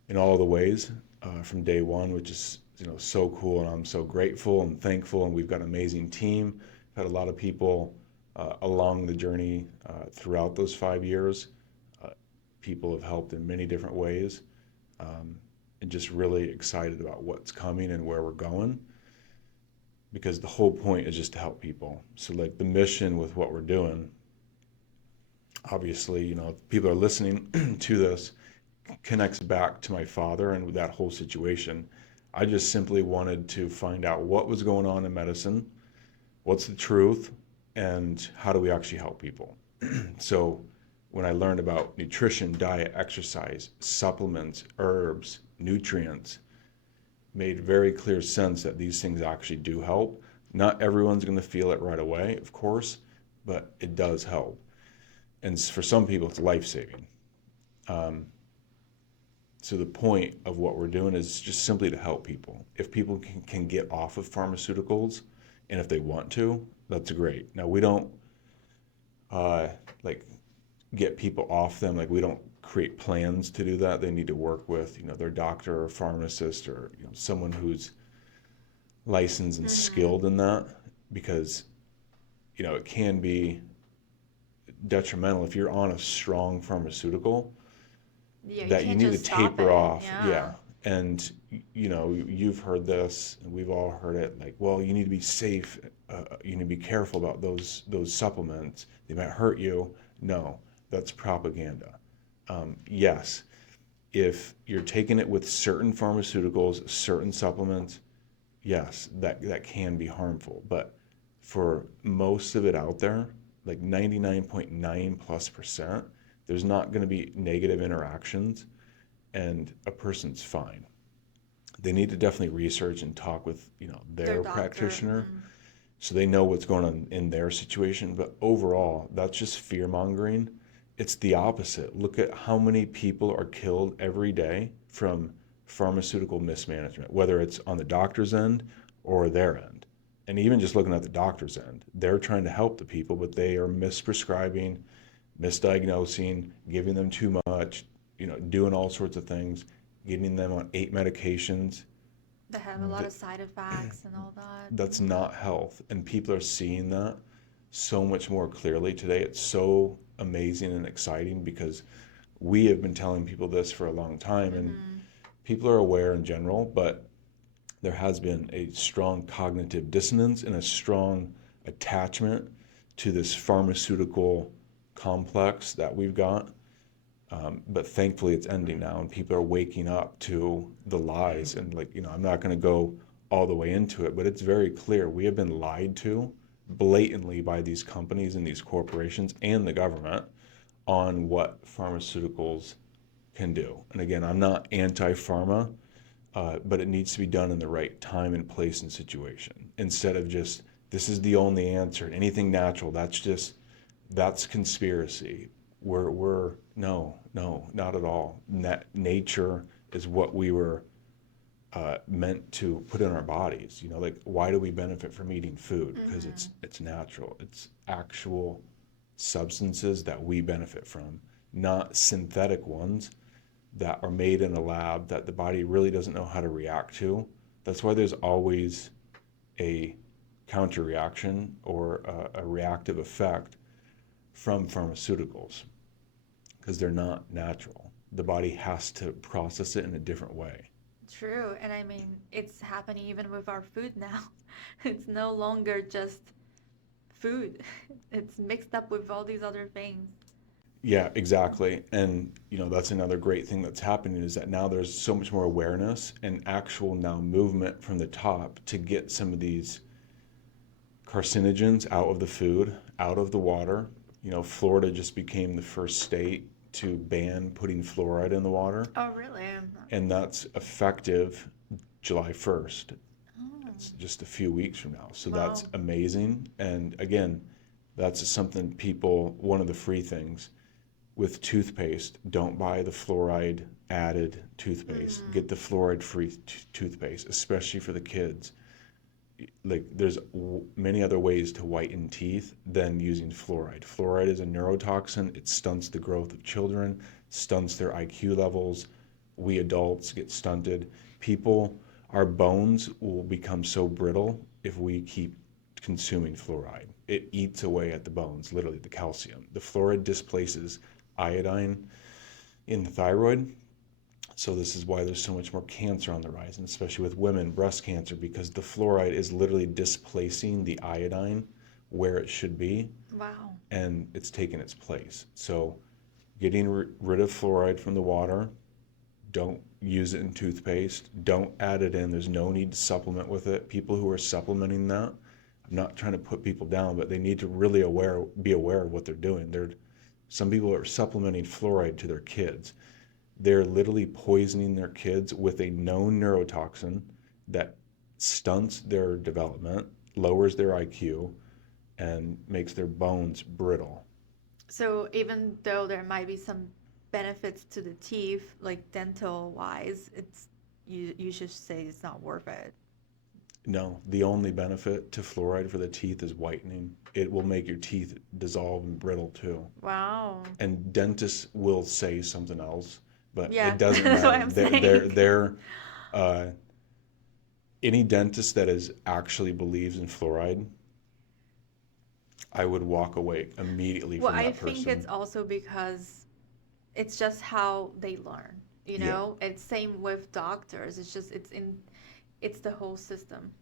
in all the ways from day one, which is, so cool. And I'm so grateful and thankful. And we've got an amazing team. We've had a lot of people along the journey throughout those 5 years. People have helped in many different ways, and just really excited about what's coming and where we're going, because the whole point is just to help people. So like the mission with what we're doing, obviously, if people are listening to this, connects back to my father and that whole situation. I just simply wanted to find out what was going on in medicine, what's the truth, and how do we actually help people. So when I learned about nutrition, diet, exercise, supplements, herbs, nutrients, made very clear sense that these things actually do help. Not everyone's going to feel it right away, of course, but it does help. And for some people, it's life-saving. So the point of what we're doing is just simply to help people. If people can get off of pharmaceuticals, and if they want to, that's great. Now, we don't like get people off them. Like, we don't create plans to do that. They need to work with, their doctor or pharmacist, or, someone who's licensed and Mm-hmm. skilled in that, because, it can be detrimental if you're on a strong pharmaceutical Yeah, you that you can't need to just stop taper it. off. Yeah. Yeah. And, you've heard this, and we've all heard it, like, well, you need to be safe. You need to be careful about those supplements. They might hurt you. No, that's propaganda. Yes, if you're taking it with certain pharmaceuticals, certain supplements, yes, that can be harmful. But for most of it out there, like 99.9 plus percent, there's not going to be negative interactions, and a person's fine. They need to definitely research and talk with, Their their doctor. practitioner, Mm. so they know what's going on in their situation. But overall, that's just fear mongering. It's the opposite. Look at how many people are killed every day from pharmaceutical mismanagement, whether it's on the doctor's end or their end. And even just looking at the doctor's end, they're trying to help the people, but they are misprescribing, misdiagnosing, giving them too much, doing all sorts of things, getting them on 8 medications. They have a lot of side effects and all that. That's not health. And people are seeing that so much more clearly today. It's so amazing and exciting, because we have been telling people this for a long time, and Mm-hmm. people are aware in general, but there has been a strong cognitive dissonance and a strong attachment to this pharmaceutical complex that we've got. But thankfully, it's ending now, and people are waking up to the lies. And, like, I'm not going to go all the way into it, but it's very clear we have been lied to blatantly by these companies and these corporations and the government on what pharmaceuticals can do. And again, I'm not anti-pharma, but it needs to be done in the right time and place and situation, instead of just, this is the only answer, and anything natural, that's conspiracy. We're no, no, not at all. Nature is what we were meant to put in our bodies. Like, why do we benefit from eating food? Because Mm-hmm. it's natural. It's actual substances that we benefit from, not synthetic ones that are made in a lab that the body really doesn't know how to react to. That's why there's always a counter reaction or a reactive effect from pharmaceuticals, because they're not natural. The body has to process it in a different way. True. And I mean, it's happening even with our food now. It's no longer just food. It's mixed up with all these other things. Yeah, exactly. And that's another great thing that's happening is that now there's so much more awareness and actual now movement from the top to get some of these carcinogens out of the food, out of the water. Florida just became the first state to ban putting fluoride in the water, Oh, really? and that's effective July 1st. Oh, It's just a few weeks from now. So that's wow. amazing. And again, that's something people, one of the free things with toothpaste, don't buy the fluoride added toothpaste. Mm-hmm. Get the fluoride free toothpaste, especially for the kids. Like there's many other ways to whiten teeth than using fluoride. Fluoride is a neurotoxin. It stunts the growth of children, stunts their IQ levels. We adults get stunted. People, our bones will become so brittle if we keep consuming fluoride. It eats away at the bones, literally the calcium. The fluoride displaces iodine in the thyroid. So this is why there's so much more cancer on the rise, and especially with women, breast cancer, because the fluoride is literally displacing the iodine where it should be, Wow. and it's taking its place. So getting rid of fluoride from the water, don't use it in toothpaste, don't add it in. There's no need to supplement with it. People who are supplementing that, I'm not trying to put people down, but they need to really be aware of what they're doing. Some people are supplementing fluoride to their kids. They're literally poisoning their kids with a known neurotoxin that stunts their development, lowers their IQ, and makes their bones brittle. So even though there might be some benefits to the teeth, like dental wise, you should say it's not worth it. No, the only benefit to fluoride for the teeth is whitening. It will make your teeth dissolve and brittle too. Wow. And dentists will say something else, but it Yeah, doesn't that's what matter. I'm saying. Uh, any dentist that actually believes in fluoride, I would walk away immediately Well, from I that think it's person. also because it's just how they learn, you Yeah, know? And same with doctors. It's the whole system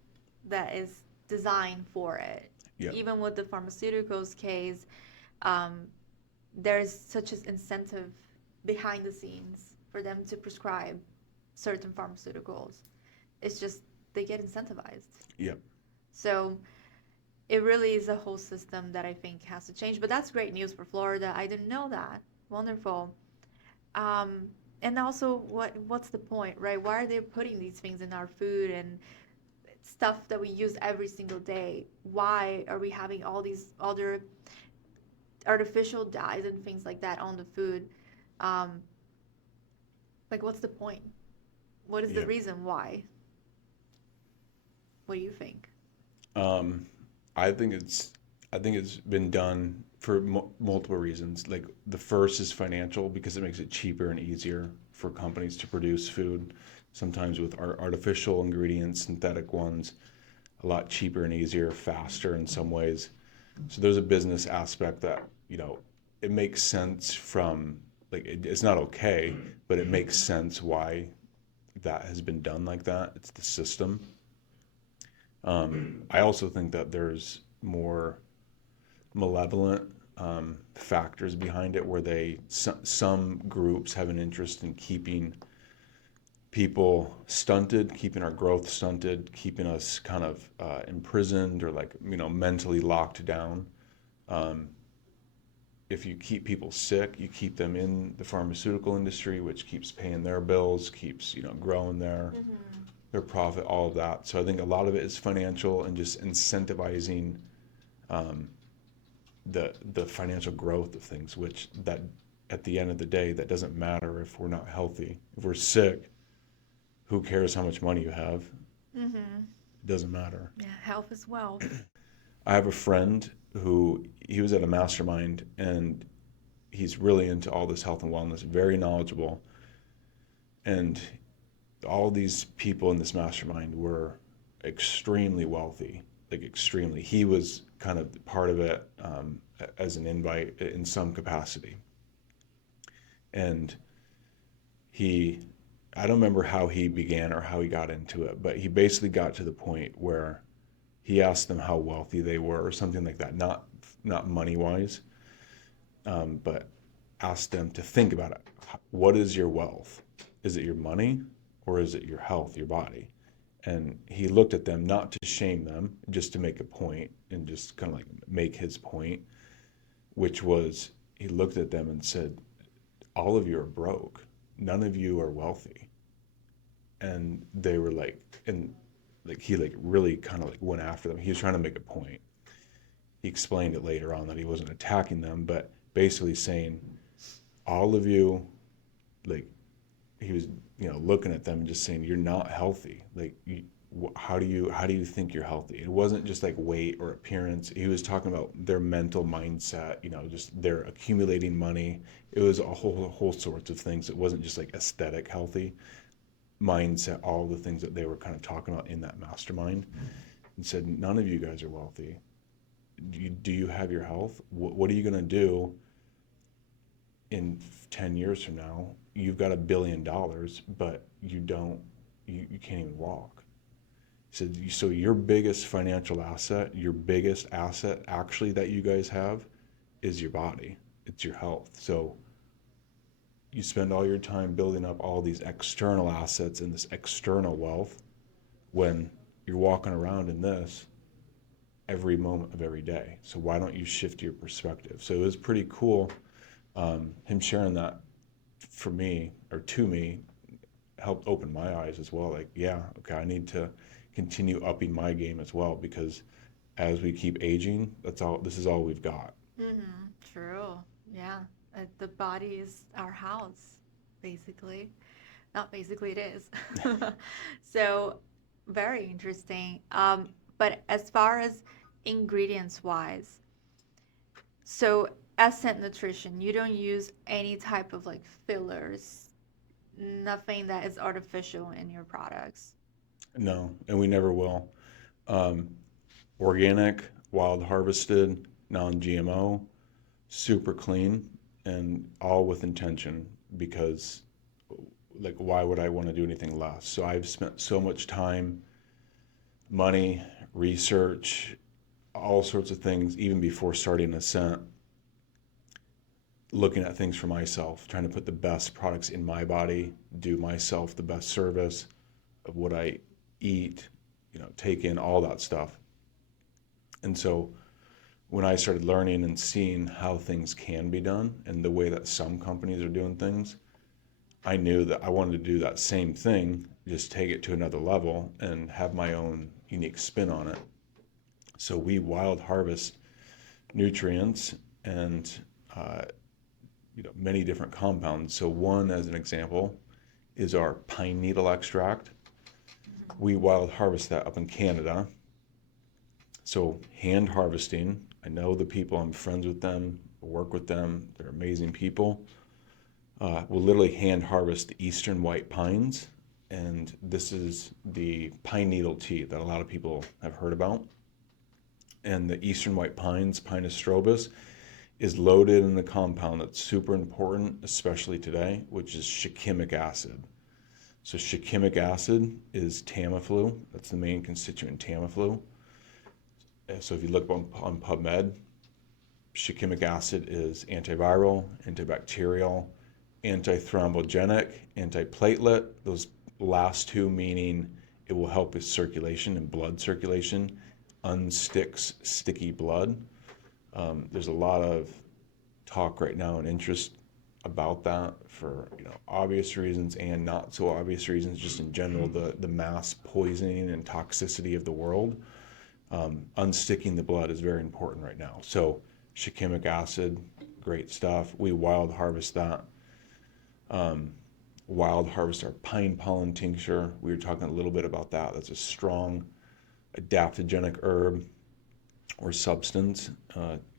that is designed for it. yeah, Even with the pharmaceuticals case, um, there's such an incentive behind the scenes for them to prescribe certain pharmaceuticals. It's just they get incentivized. yeah. So it really is a whole system that I think has to change. But that's great news for Florida. I didn't know that. Wonderful. Um, and also, what's the point, right? Why are they putting these things in our food and stuff that we use every single day? Why are we having all these other artificial dyes and things like that on the food? Um, like, what's the point? What is the Yeah. reason why? What do you think? Um, I think it's been done for multiple reasons. Like the first is financial because it makes it cheaper and easier for companies to produce food. Sometimes with artificial ingredients, synthetic ones, a lot cheaper and easier, faster in some ways. So there's a business aspect that, it makes sense from like it's not okay, but it makes sense why that has been done like that. It's the system. I also think that there's more malevolent factors behind it where some groups have an interest in keeping people stunted, keeping our growth stunted, keeping us kind of imprisoned or like mentally locked down. If you keep people sick, you keep them in the pharmaceutical industry, which keeps paying their bills, keeps growing Mm-hmm. their profit, all of that. So I think a lot of it is financial and just incentivizing the financial growth of things, which that at the end of the day, that doesn't matter if we're not healthy. If we're sick, who cares how much money you have? Mm-hmm. It doesn't matter. Yeah, health is wealth. I have a friend who he was at a mastermind and he's really into all this health and wellness, very knowledgeable. And all these people in this mastermind were extremely wealthy, like extremely. He was kind of part of it as an invite in some capacity. And he, I don't remember how he began or how he got into it, but he basically got to the point where he asked them how wealthy they were or something like that. Not money wise, but asked them to think about it. What is your wealth? Is it your money or is it your health, your body? And he looked at them not to shame them, just to make a point and just kind of like make his point, which was he looked at them and said, all of you are broke. None of you are wealthy. And they were like, and like he like really kind of like went after them. He was trying to make a point. He explained it later on that he wasn't attacking them, but basically saying, all of you, like he was, looking at them and just saying, you're not healthy. Like, how do you think you're healthy? It wasn't just like weight or appearance. He was talking about their mental mindset, just they're accumulating money. It was a whole sorts of things. It wasn't just like aesthetic healthy mindset, all the things that they were kind of talking about in that mastermind, and said, none of you guys are wealthy. Do you have your health? What are you going to do in 10 years from now? You've got $1 billion, but you can't even walk. So your biggest financial asset, your biggest asset actually that you guys have is your body. It's your health. So you spend all your time building up all these external assets and this external wealth when you're walking around in this every moment of every day. So why don't you shift your perspective? So it was pretty cool, him sharing that for me, or to me, helped open my eyes as well. Like, yeah, okay, I need to continue upping my game as well, because as we keep aging, this is all we've got. Mm-hmm. True. Yeah. The body is our house, basically. Not basically, it is. So, very interesting. But as far as ingredients wise, so Ascent Nutrition, you don't use any type of like fillers, nothing that is artificial in your products. No, and we never will. Um, Organic, wild harvested, non-GMO, super clean, and all with intention, because like why would I want to do anything less? So I've spent so much time, money, research, all sorts of things, even before starting Ascent, looking at things for myself, trying to put the best products in my body, do myself the best service of what I eat, take in all that stuff. And so when I started learning and seeing how things can be done and the way that some companies are doing things, I knew that I wanted to do that same thing, just take it to another level and have my own unique spin on it. So we wild harvest nutrients and uh, many different compounds. So one, as an example, is our pine needle extract. We wild harvest that up in Canada. So hand harvesting. I know the people. I'm friends with them. I work with them. They're amazing people. We'll literally hand harvest the eastern white pines, and this is the pine needle tea that a lot of people have heard about. And the eastern white pines, Pinus strobus, is loaded in a compound that's super important, especially today, which is shikimic acid. So shikimic acid is Tamiflu. That's the main constituent, Tamiflu. So if you look on PubMed, shikimic acid is antiviral, antibacterial, antithrombogenic, antiplatelet. Those last two meaning it will help with circulation and blood circulation, unsticks sticky blood. There's a lot of talk right now and interest about that for obvious reasons and not so obvious reasons. Just in general, the mass poisoning and toxicity of the world. Unsticking the blood is very important right now. So shikimic acid, great stuff. We wild harvest that. Wild harvest our pine pollen tincture. We were talking a little bit about that. That's a strong adaptogenic herb or substance,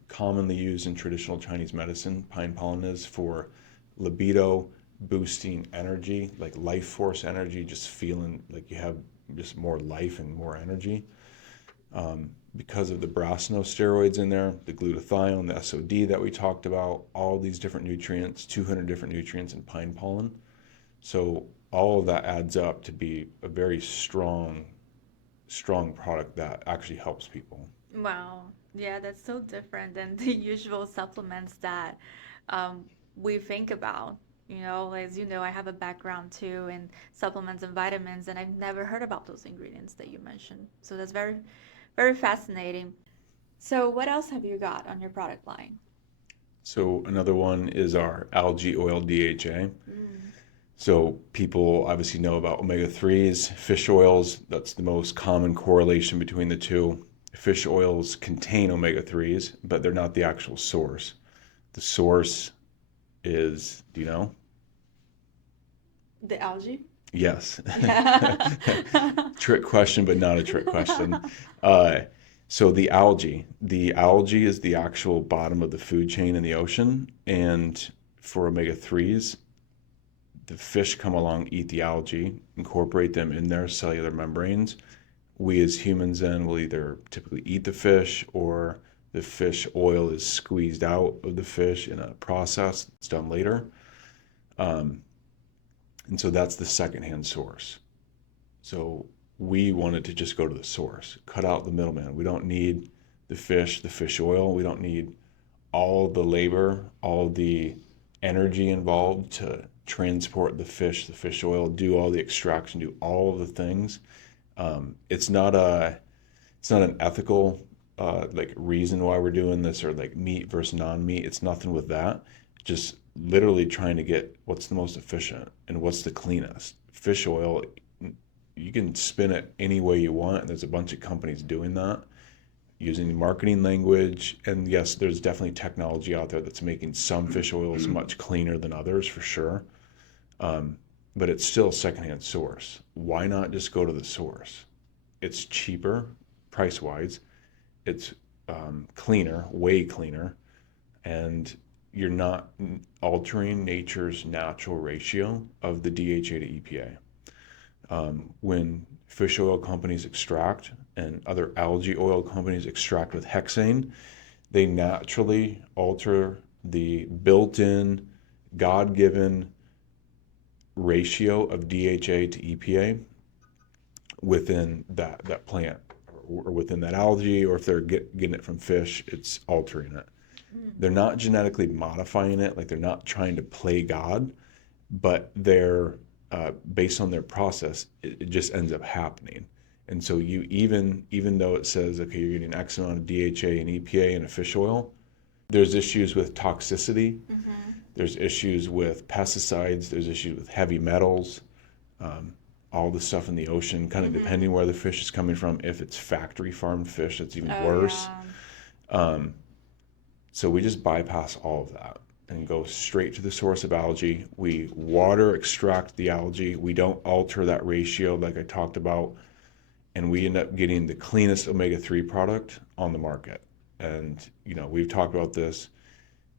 commonly used in traditional Chinese medicine. Pine pollen is for libido, boosting energy, like life force energy, just feeling like you have just more life and more energy. Because of the steroids in there, the glutathione, the SOD that we talked about, all these different nutrients, 200 different nutrients in pine pollen. So all of that adds up to be a very strong product that actually helps people. Wow. Yeah, that's so different than the usual supplements that um, we think about. As you know, I have a background too in supplements and vitamins, and I've never heard about those ingredients that you mentioned. So that's very, very fascinating. So what else have you got on your product line? So another one is our algae oil DHA. Mm. So people obviously know about omega-3s, fish oils. That's the most common correlation between the two. Fish oils contain omega-3s, but they're not the actual source. The source is, do you know? The algae? Yes. Yeah. Trick question, but not a trick question. Uh, so the algae is the actual bottom of the food chain in the ocean. And for omega-3s, the fish come along, eat the algae, incorporate them in their cellular membranes. We as humans then will either typically eat the fish, or the fish oil is squeezed out of the fish in a process that's done later. Um, and so that's the secondhand source. So we wanted to just go to the source, cut out the middleman. We don't need the fish oil. We don't need all the labor, all the energy involved to transport the fish oil, do all the extraction, do all of the things. It's not an ethical like reason why we're doing this, or like meat versus non-meat. It's nothing with that. Just literally trying to get what's the most efficient and what's the cleanest. Fish oil, you can spin it any way you want, and there's a bunch of companies doing that using marketing language. And yes, there's definitely technology out there that's making some fish oils much cleaner than others for sure. Um, but it's still a secondhand source. Why not just go to the source? It's cheaper price wise. It's cleaner, way cleaner, and you're not altering nature's natural ratio of the DHA to EPA. When fish oil companies extract and other algae oil companies extract with hexane, they naturally alter the built-in, God-given ratio of DHA to EPA within that plant, or within that algae, or if they're getting it from fish, it's altering it. They're not genetically modifying it, like they're not trying to play God, but they're based on their process, it just ends up happening. And so you even though it says, okay, you're getting X amount of DHA and EPA in a fish oil, there's issues with toxicity. Mm-hmm. There's issues with pesticides. There's issues with heavy metals. All the stuff in the ocean, kind of Mm-hmm. depending where the fish is coming from. If it's factory farmed fish, that's even Oh, worse. yeah. Um, so we just bypass all of that and go straight to the source of algae. We water extract the algae. We don't alter that ratio like I talked about. And we end up getting the cleanest omega-3 product on the market. And, we've talked about this.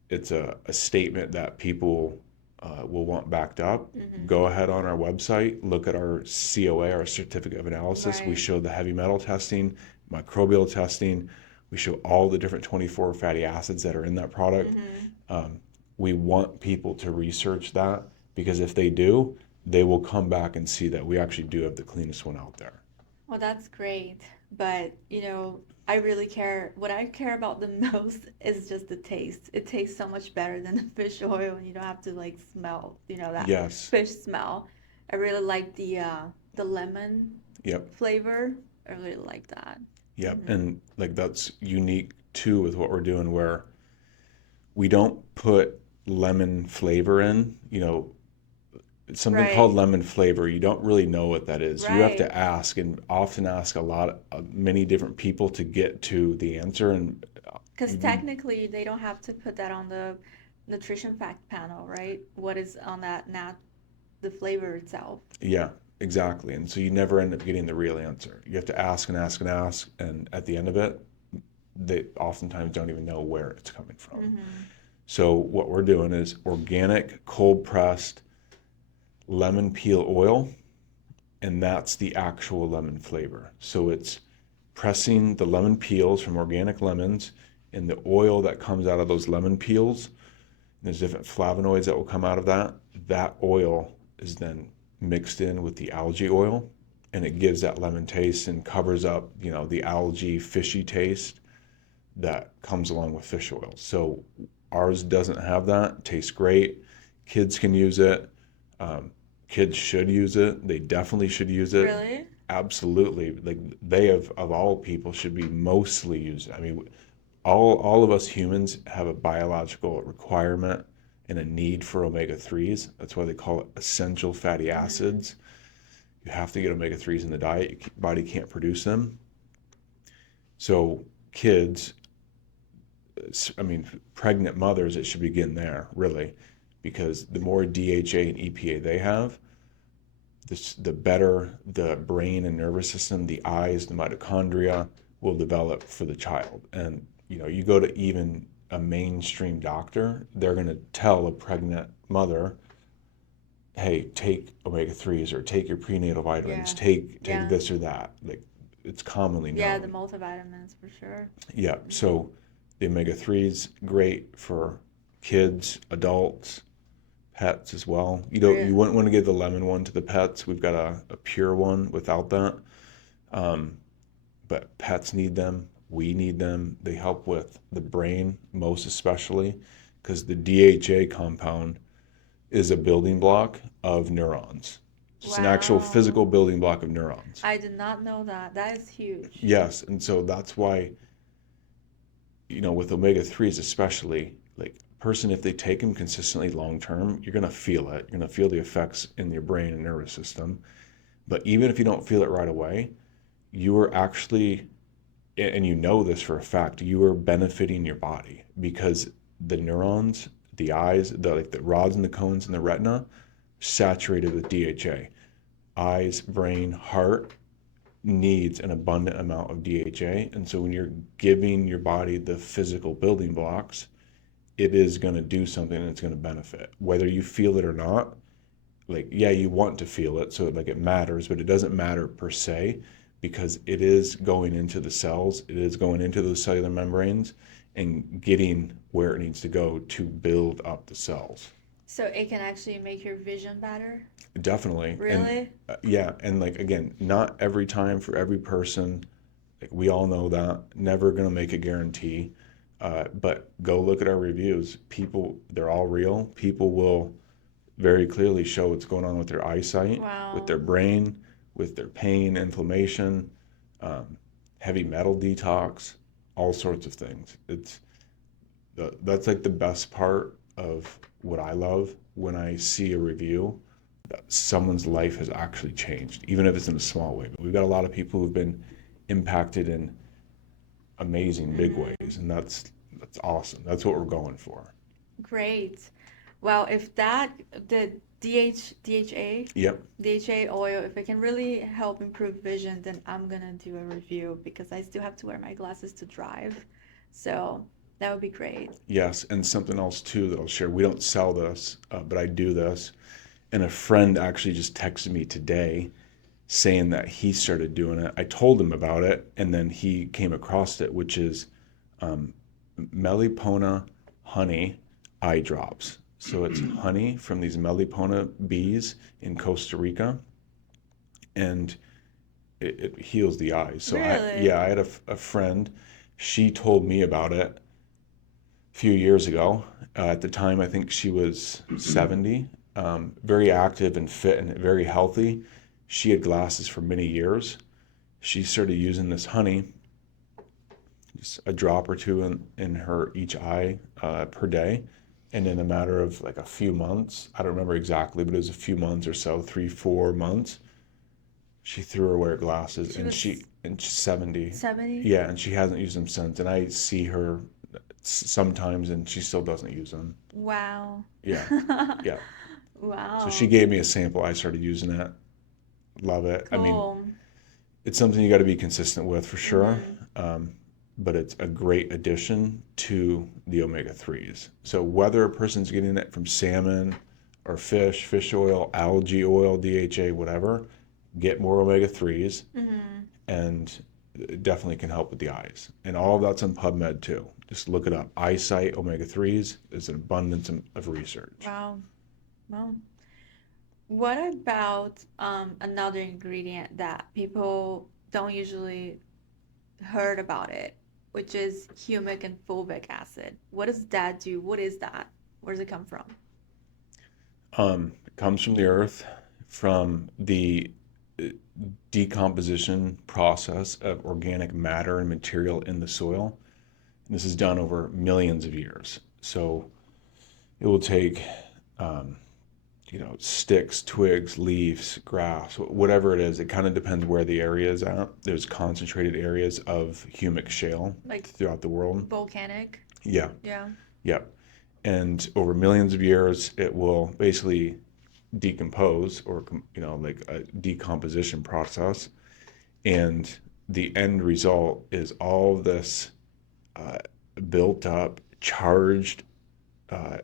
It's a statement that people will want backed up. Mm-hmm. Go ahead on our website, look at our COA, our certificate of analysis. We Right. show the heavy metal testing, microbial testing. We show all the different 24 fatty acids that are in that product. Mm-hmm. We want people to research that, because if they do, they will come back and see that we actually do have the cleanest one out there. Well, that's great. But, I really care. What I care about the most is just the taste. It tastes so much better than the fish oil, and you don't have to like smell, that Yes. fish smell. I really like the lemon Yep. flavor. I really like that. Yep. Hmm. And like that's unique too with what we're doing, where we don't put lemon flavor in. It's something called Right. lemon flavor. You don't really know what that is. You have Right. to ask, and often ask many different people to get to the answer. And Because you, technically, they don't have to put that on the nutrition fact panel, right? What is on that, not the flavor itself. yeah, exactly. And so you never end up getting the real answer. You have to ask and ask and ask, and at the end of it, they oftentimes don't even know where it's coming from. Mm-hmm. So what we're doing is organic, cold pressed lemon peel oil, and that's the actual lemon flavor. So it's pressing the lemon peels from organic lemons, and the oil that comes out of those lemon peels, there's different flavonoids that will come out of that. That oil is then mixed in with the algae oil, and it gives that lemon taste and covers up, the algae fishy taste that comes along with fish oil. So Ours doesn't have that. It tastes great. Kids can use it. Um, Kids should use it. They definitely should use it. Really? Absolutely. Like they of all people should be mostly used. I mean, all of us humans have a biological requirement and a need for omega-3s. That's why they call it essential fatty Mm-hmm. acids. You have to get omega-3s in the diet. Your body can't produce them. So kids, I mean, pregnant mothers, it should begin there, really, because the more DHA and EPA they have, the better the brain and nervous system, the eyes, the mitochondria will develop for the child. And you go to even a mainstream doctor, they're going to tell a pregnant mother, "Hey, take omega-3s or take your prenatal vitamins, Yeah. take Yeah. this or that." Like it's commonly Yeah, the known. multivitamins for sure. Yeah, Hmm. so the omega-3s great for kids, adults, pets as well. You Real. wouldn't want to give the lemon one to the pets. We've got a pure one without that. Um, but pets need them. We need them. They help with the brain, most especially, because the DHA compound is a building block of neurons. Just an actual Wow. physical building block of neurons. I did not know that. That is huge. Yes, and so that's why, with omega-3s especially, like person, if they take them consistently long term, you're going to feel it. You're going to feel the effects in your brain and nervous system. But even if you don't feel it right away, you are actually, and you know this for a fact, you are benefiting your body because the neurons, the eyes, the rods and the cones in the retina, saturated with DHA. Eyes, brain, heart needs an abundant amount of DHA. And so when you're giving your body the physical building blocks, it is going to do something and it's going to benefit. Whether you feel it or not, like, yeah, you want to feel it, so like it matters, but it doesn't matter per se because it is going into the cells, it is going into those cellular membranes and getting where it needs to go to build up the cells. So it can actually make your vision better? Definitely. And Really? yeah, and like again, not every time for every person. Like we all know that. Never gonna make a guarantee. But go look at our reviews. People, they're all real. People will very clearly show what's going on with their eyesight, with Wow. their brain, with their pain, inflammation, um, heavy metal detox, all sorts of things. That's like the best part of what I love when I see a review that someone's life has actually changed, even if it's in a small way. But we've got a lot of people who've been impacted in amazing big Mm-hmm. ways, and that's awesome. That's what we're going for. Great. Well, if that, the DHA, Yep. DHA oil, if it can really help improve vision, then I'm gonna do a review because I still have to wear my glasses to drive. So that would be great. Yes, and something else too that I'll share. We don't sell this, but I do this. And a friend actually just texted me today saying that he started doing it. I told him about it, and then he came across it, which is um, Melipona honey eye drops. So it's honey from these Melipona bees in Costa Rica, and it heals the eyes. So Really? I had a friend. She told me about it a few years ago. At the time, I think she was 70, very active and fit and very healthy. She had glasses for many years. She started using this honey, just a drop or two in her each eye per day. And in a matter of like a few months, I don't remember exactly, but it was a few months or so, 3, 4 months, she threw away her glasses She and was she's 70. 70? Yeah, and she hasn't used them since. And I see her sometimes and she still doesn't use them. Wow. Yeah, yeah. So she Wow. gave me a sample. I started using it. Love it. I mean, Cool. it's something you got to be consistent with for sure. Mm-hmm. Um, but it's a great addition to the omega-3s. So whether a person's getting it from salmon or fish oil, algae oil, DHA, whatever, get more omega-3s Mm-hmm. and it definitely can help with the eyes. And all of that's on PubMed too. Just look it up. Eyesight omega-3s. There's an abundance of research. Wow. Well, what about another ingredient that people don't usually heard about it? which is humic and fulvic acid. What does that do? What is that? Where does it come from? It comes from the earth, from the uh, decomposition process of organic matter and material in the soil. And this is done over millions of years. So it will take, um, sticks, twigs, leaves, grass, whatever it is. It kind of depends where the area is at. There's concentrated areas of humic shale Like throughout the world. volcanic? Yeah, Yeah. yeah. And over millions of years, it will basically decompose, or like a decomposition process, and the end result is all this uh, built up charged uh,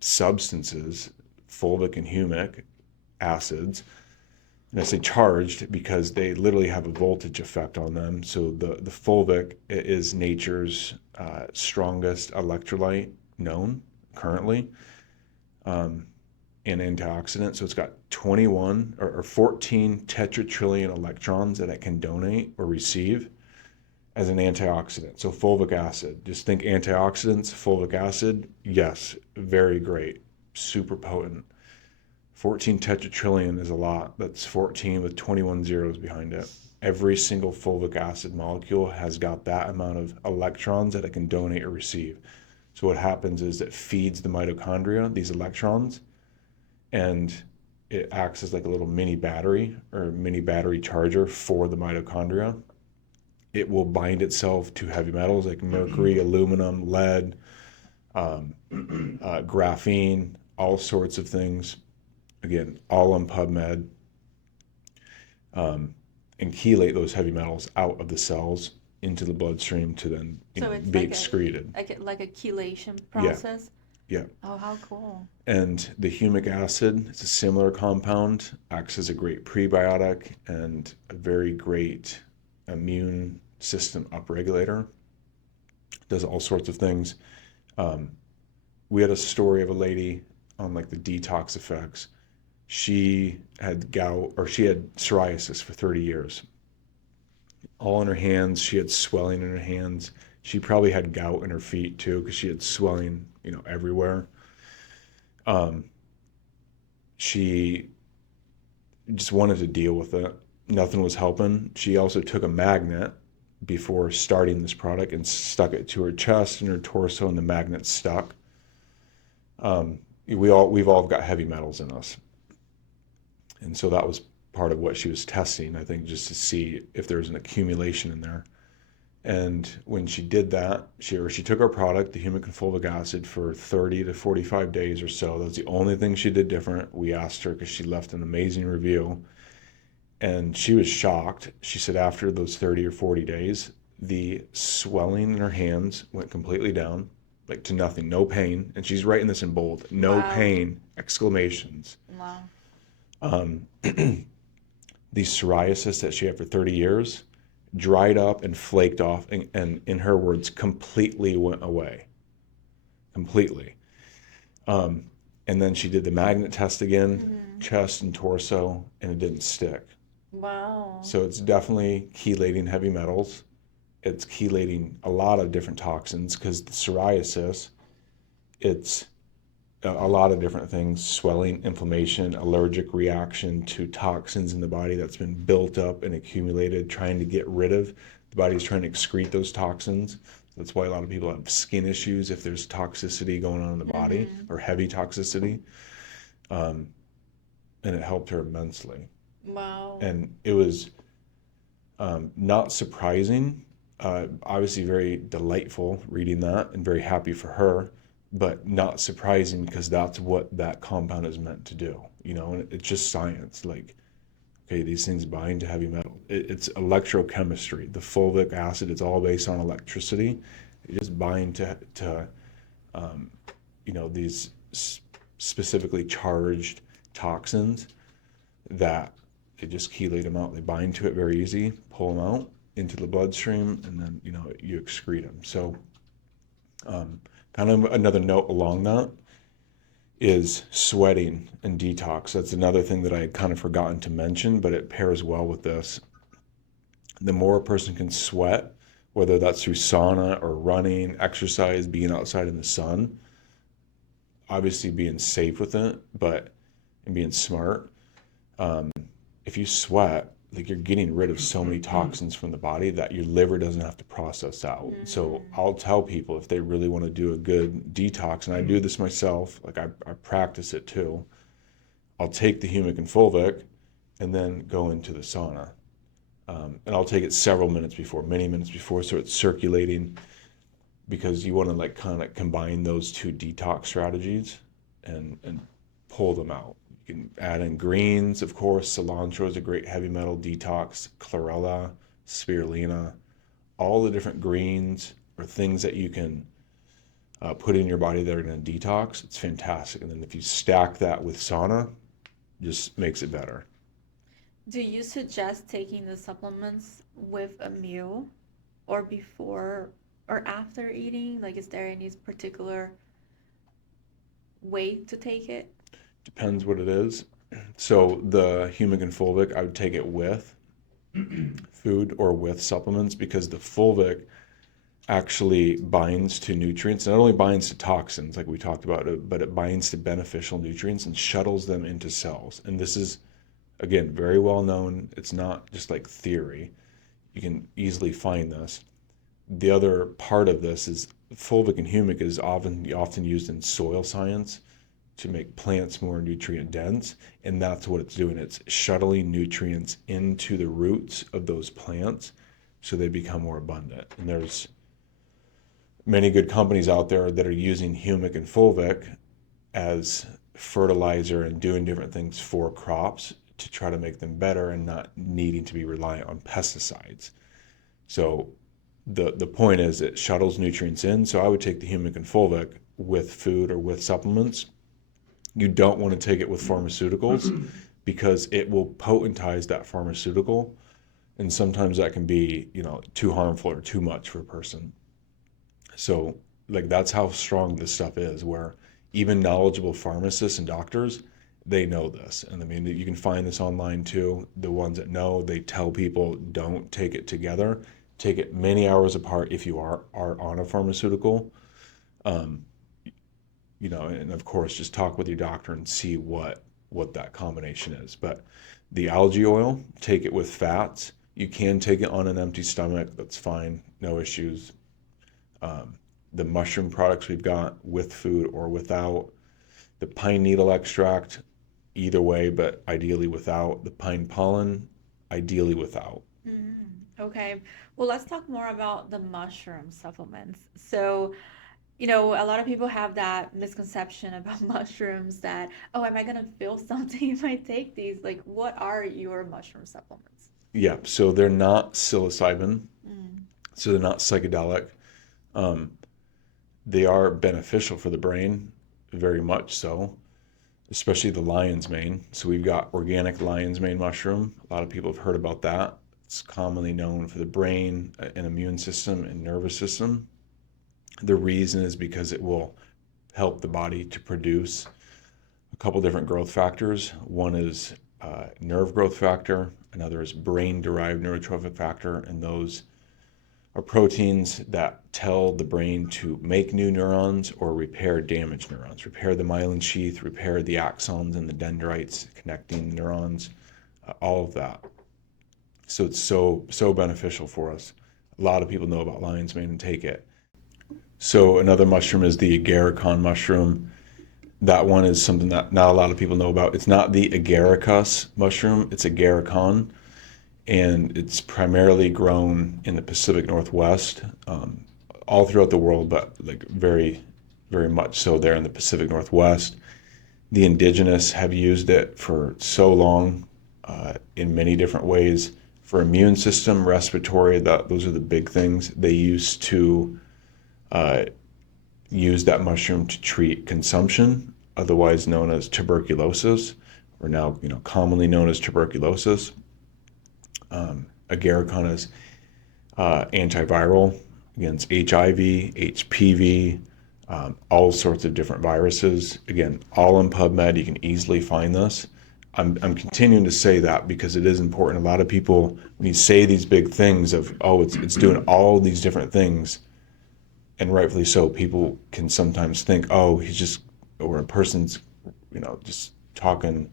substances, fulvic and humic acids. And I say charged because they literally have a voltage effect on them. So the fulvic is nature's strongest electrolyte known currently, um, an antioxidant. So it's got 21 or 14 tetratrillion electrons that it can donate or receive as an antioxidant. So fulvic acid, just think antioxidants, fulvic acid, yes, very great, super potent. 14 tetratrillion is a lot. That's 14 with 21 zeros behind it. Every single fulvic acid molecule has got that amount of electrons that it can donate or receive. So what happens is it feeds the mitochondria these electrons, and it acts as like a little mini battery or mini battery charger for the mitochondria. It will bind itself to heavy metals like mercury, aluminum, lead, graphene, all sorts of things. Again, all on PubMed, and chelate those heavy metals out of the cells into the bloodstream to then So it's be like excreted. a chelation Yeah, process. yeah. Oh, how cool. And the humic acid, it's a similar compound, acts as a great prebiotic and a very great immune system upregulator. Does all sorts of things. Um, we had a story of a lady on like the detox effects. She had gout, or she had psoriasis for 30 years. All in her hands, she had swelling in her hands. She probably had gout in her feet too because she had swelling, everywhere. Um, she just wanted to deal with it. Nothing was helping. She also took a magnet before starting this product and stuck it to her chest and her torso, and the magnet stuck. We've all got heavy metals in us, and so that was part of what she was testing, I think, just to see if there was an accumulation in there. And when she did that, she took our product, the humic and fulvic acid, for 30 to 45 days or so. That's the only thing she did different. We asked her because she left an amazing review, and she was shocked. She said after those 30 or 40 days, the swelling in her hands went completely down, like to nothing, no pain. And she's writing this in bold, no Wow. pain, exclamations. Wow. Um, the psoriasis that she had for 30 years dried up and flaked off, and in her words, completely went away. Completely. Um, and then she did the magnet test again, chest and torso, and it didn't stick. Wow. So it's definitely chelating heavy metals. It's chelating a lot of different toxins because the psoriasis, it's a lot of different things: swelling, inflammation, allergic reaction to toxins in the body that's been built up and accumulated, trying to get rid of. The body's trying to excrete those toxins. That's why a lot of people have skin issues if there's toxicity going on in the body, or heavy toxicity. Um, and it helped her immensely. Wow. And it was not surprising, obviously very delightful reading that and very happy for her, but not surprising because that's what that compound is meant to do, and it's just science. Like, okay, these things bind to heavy metal. It's electrochemistry. The fulvic acid, it's all based on electricity. They just bind to these specifically charged toxins that they just chelate them out. They bind to it very easy, pull them out into the bloodstream, and then you excrete them. So kind of another note along that is sweating and detox. That's another thing that I had kind of forgotten to mention, but it pairs well with this. The more a person can sweat whether that's through sauna or running, exercise, being outside in the sun, obviously being safe with it, and being smart. Um, if you sweat, like you're getting rid of so many toxins from the body that your liver doesn't have to process out. So I'll tell people if they really want to do a good detox, and I do this myself, like I practice it too. I'll take the humic and fulvic and then go into the sauna. And I'll take it several minutes before, many minutes before, so it's circulating, because you want to like kind of combine those two detox strategies and pull them out. You can add in greens, of course. Cilantro is a great heavy metal detox. Chlorella, spirulina, all the different greens or things that you can put in your body that are going to detox. It's fantastic. And then if you stack that with sauna, just makes it better. Do you suggest taking the supplements with a meal or before or after eating? Like, is there any particular way to take it? Depends what it is. So the humic and fulvic, I would take it with food or with supplements, because the fulvic actually binds to nutrients. Not only binds to toxins like we talked about, but it binds to beneficial nutrients and shuttles them into cells. And this is, again, very well known. It's not just like theory. You can easily find this. The other part of this is fulvic and humic is often used in soil science to make plants more nutrient dense, and that's what it's doing. It's shuttling nutrients into the roots of those plants so they become more abundant. And there's many good companies out there that are using humic and fulvic as fertilizer and doing different things for crops to try to make them better and not needing to be reliant on pesticides. So the point is it shuttles nutrients in. So I would take the humic and fulvic with food or with supplements. You don't want to take it with pharmaceuticals because it will potentize that pharmaceutical, and sometimes that can be, too harmful or too much for a person. So like that's how strong this stuff is, where even knowledgeable pharmacists and doctors, they know this. And I mean, you can find this online too. The ones that know, they tell people don't take it together. Take it many hours apart if you are on a pharmaceutical. Um, and of course, just talk with your doctor and see what that combination is. But the algae oil, take it with fats. You can take it on an empty stomach. That's fine. No issues. The mushroom products we've got with food or without. The pine needle extract, either way, but ideally without. The pine pollen, ideally without. Okay. Well, let's talk more about the mushroom supplements. So, a lot of people have that misconception about mushrooms that, oh, am I gonna feel something if I take these? Like, what are your mushroom supplements? Yeah, so they're not psilocybin, Mm. so they're not psychedelic. Um, they are beneficial for the brain, very much so, especially the lion's mane. So we've got organic lion's mane mushroom. A lot of people have heard about that. It's commonly known for the brain and immune system and nervous system. The reason is because it will help the body to produce a couple different growth factors. One is nerve growth factor, another is brain-derived neurotrophic factor, and those are proteins that tell the brain to make new neurons or repair damaged neurons, repair the myelin sheath, repair the axons and the dendrites connecting the neurons, all of that. So it's so beneficial for us. A lot of people know about lion's mane and take it. So another mushroom is the agarikon mushroom. That one is something that not a lot of people know about. It's not the agaricus mushroom, it's agarikon, and it's primarily grown in the Pacific Northwest, all throughout the world, but like very, very much so there in the Pacific Northwest. The indigenous have used it for so long, in many different ways. For immune system, respiratory, those are the big things. They used to use that mushroom to treat consumption, otherwise known as tuberculosis, or now commonly known as tuberculosis. Agarikon is antiviral against HIV, HPV, all sorts of different viruses. Again, all in PubMed. You can easily find this. I'm continuing to say that because it is important. A lot of people, when you say these big things of, oh, it's doing all these different things, and rightfully so, people can sometimes think, oh, or a person's, just talking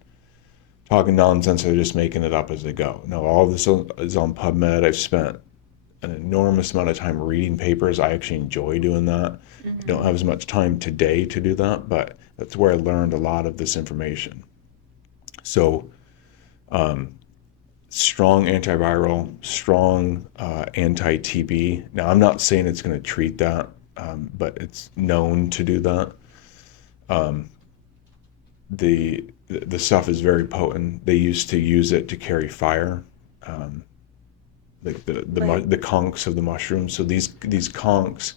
nonsense, or they're just making it up as they go. No, all this is on PubMed. I've spent an enormous amount of time reading papers. I actually enjoy doing that. I don't have as much time today to do that, but that's where I learned a lot of this information. So, strong antiviral, strong anti-TB. Now, I'm not saying it's going to treat that, but it's known to do that. The stuff is very potent. They used to use it to carry fire, like the conchs of the mushrooms. So these conchs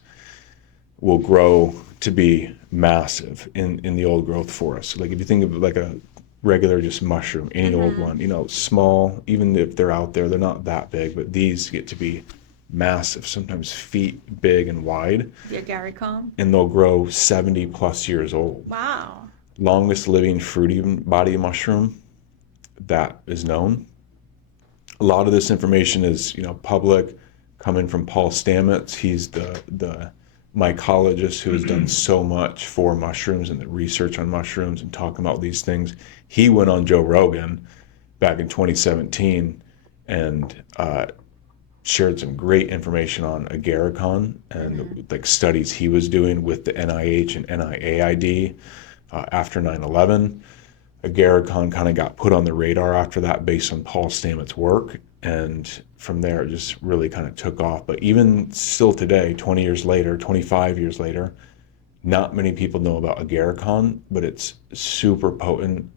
will grow to be massive in the old growth forest. Like if you think of like a regular just mushroom, any old one, small, even if they're out there, they're not that big, but these get to be massive, sometimes feet big and wide. The agaricon. And they'll grow 70 plus years old. Wow. Longest living fruity body mushroom that is known. A lot of this information is, public, coming from Paul Stamets. He's the mycologist who has done so much for mushrooms and the research on mushrooms and talking about these things. He went on Joe Rogan back in 2017 and shared some great information on agaricon and like studies he was doing with the NIH and NIAID after 9/11. Agaricon kind of got put on the radar after that based on Paul Stamets' work, and from there it just really kind of took off. But even still today, 20 years later, 25 years later, not many people know about agaricon, but it's super potent.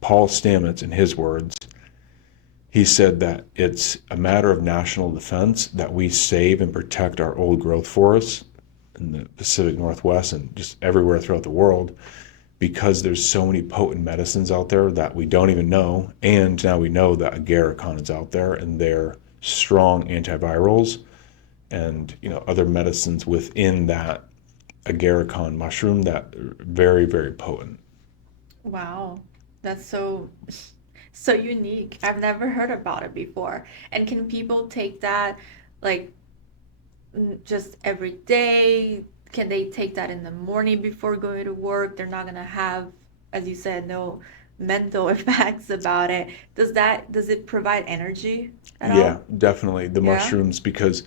Paul Stamets, in his words, he said that it's a matter of national defense that we save and protect our old growth forests in the Pacific Northwest and just everywhere throughout the world, because there's so many potent medicines out there that we don't even know. And now we know that agaricon is out there, and they're strong antivirals and other medicines within that agaricon mushroom that are very, very potent. Wow. That's so unique. I've never heard about it before. And can people take that like just every day? Can they take that in the morning before going to work? They're not gonna have, as you said, no mental effects about it. Does it provide energy at Yeah, all? definitely. The Yeah. mushrooms, because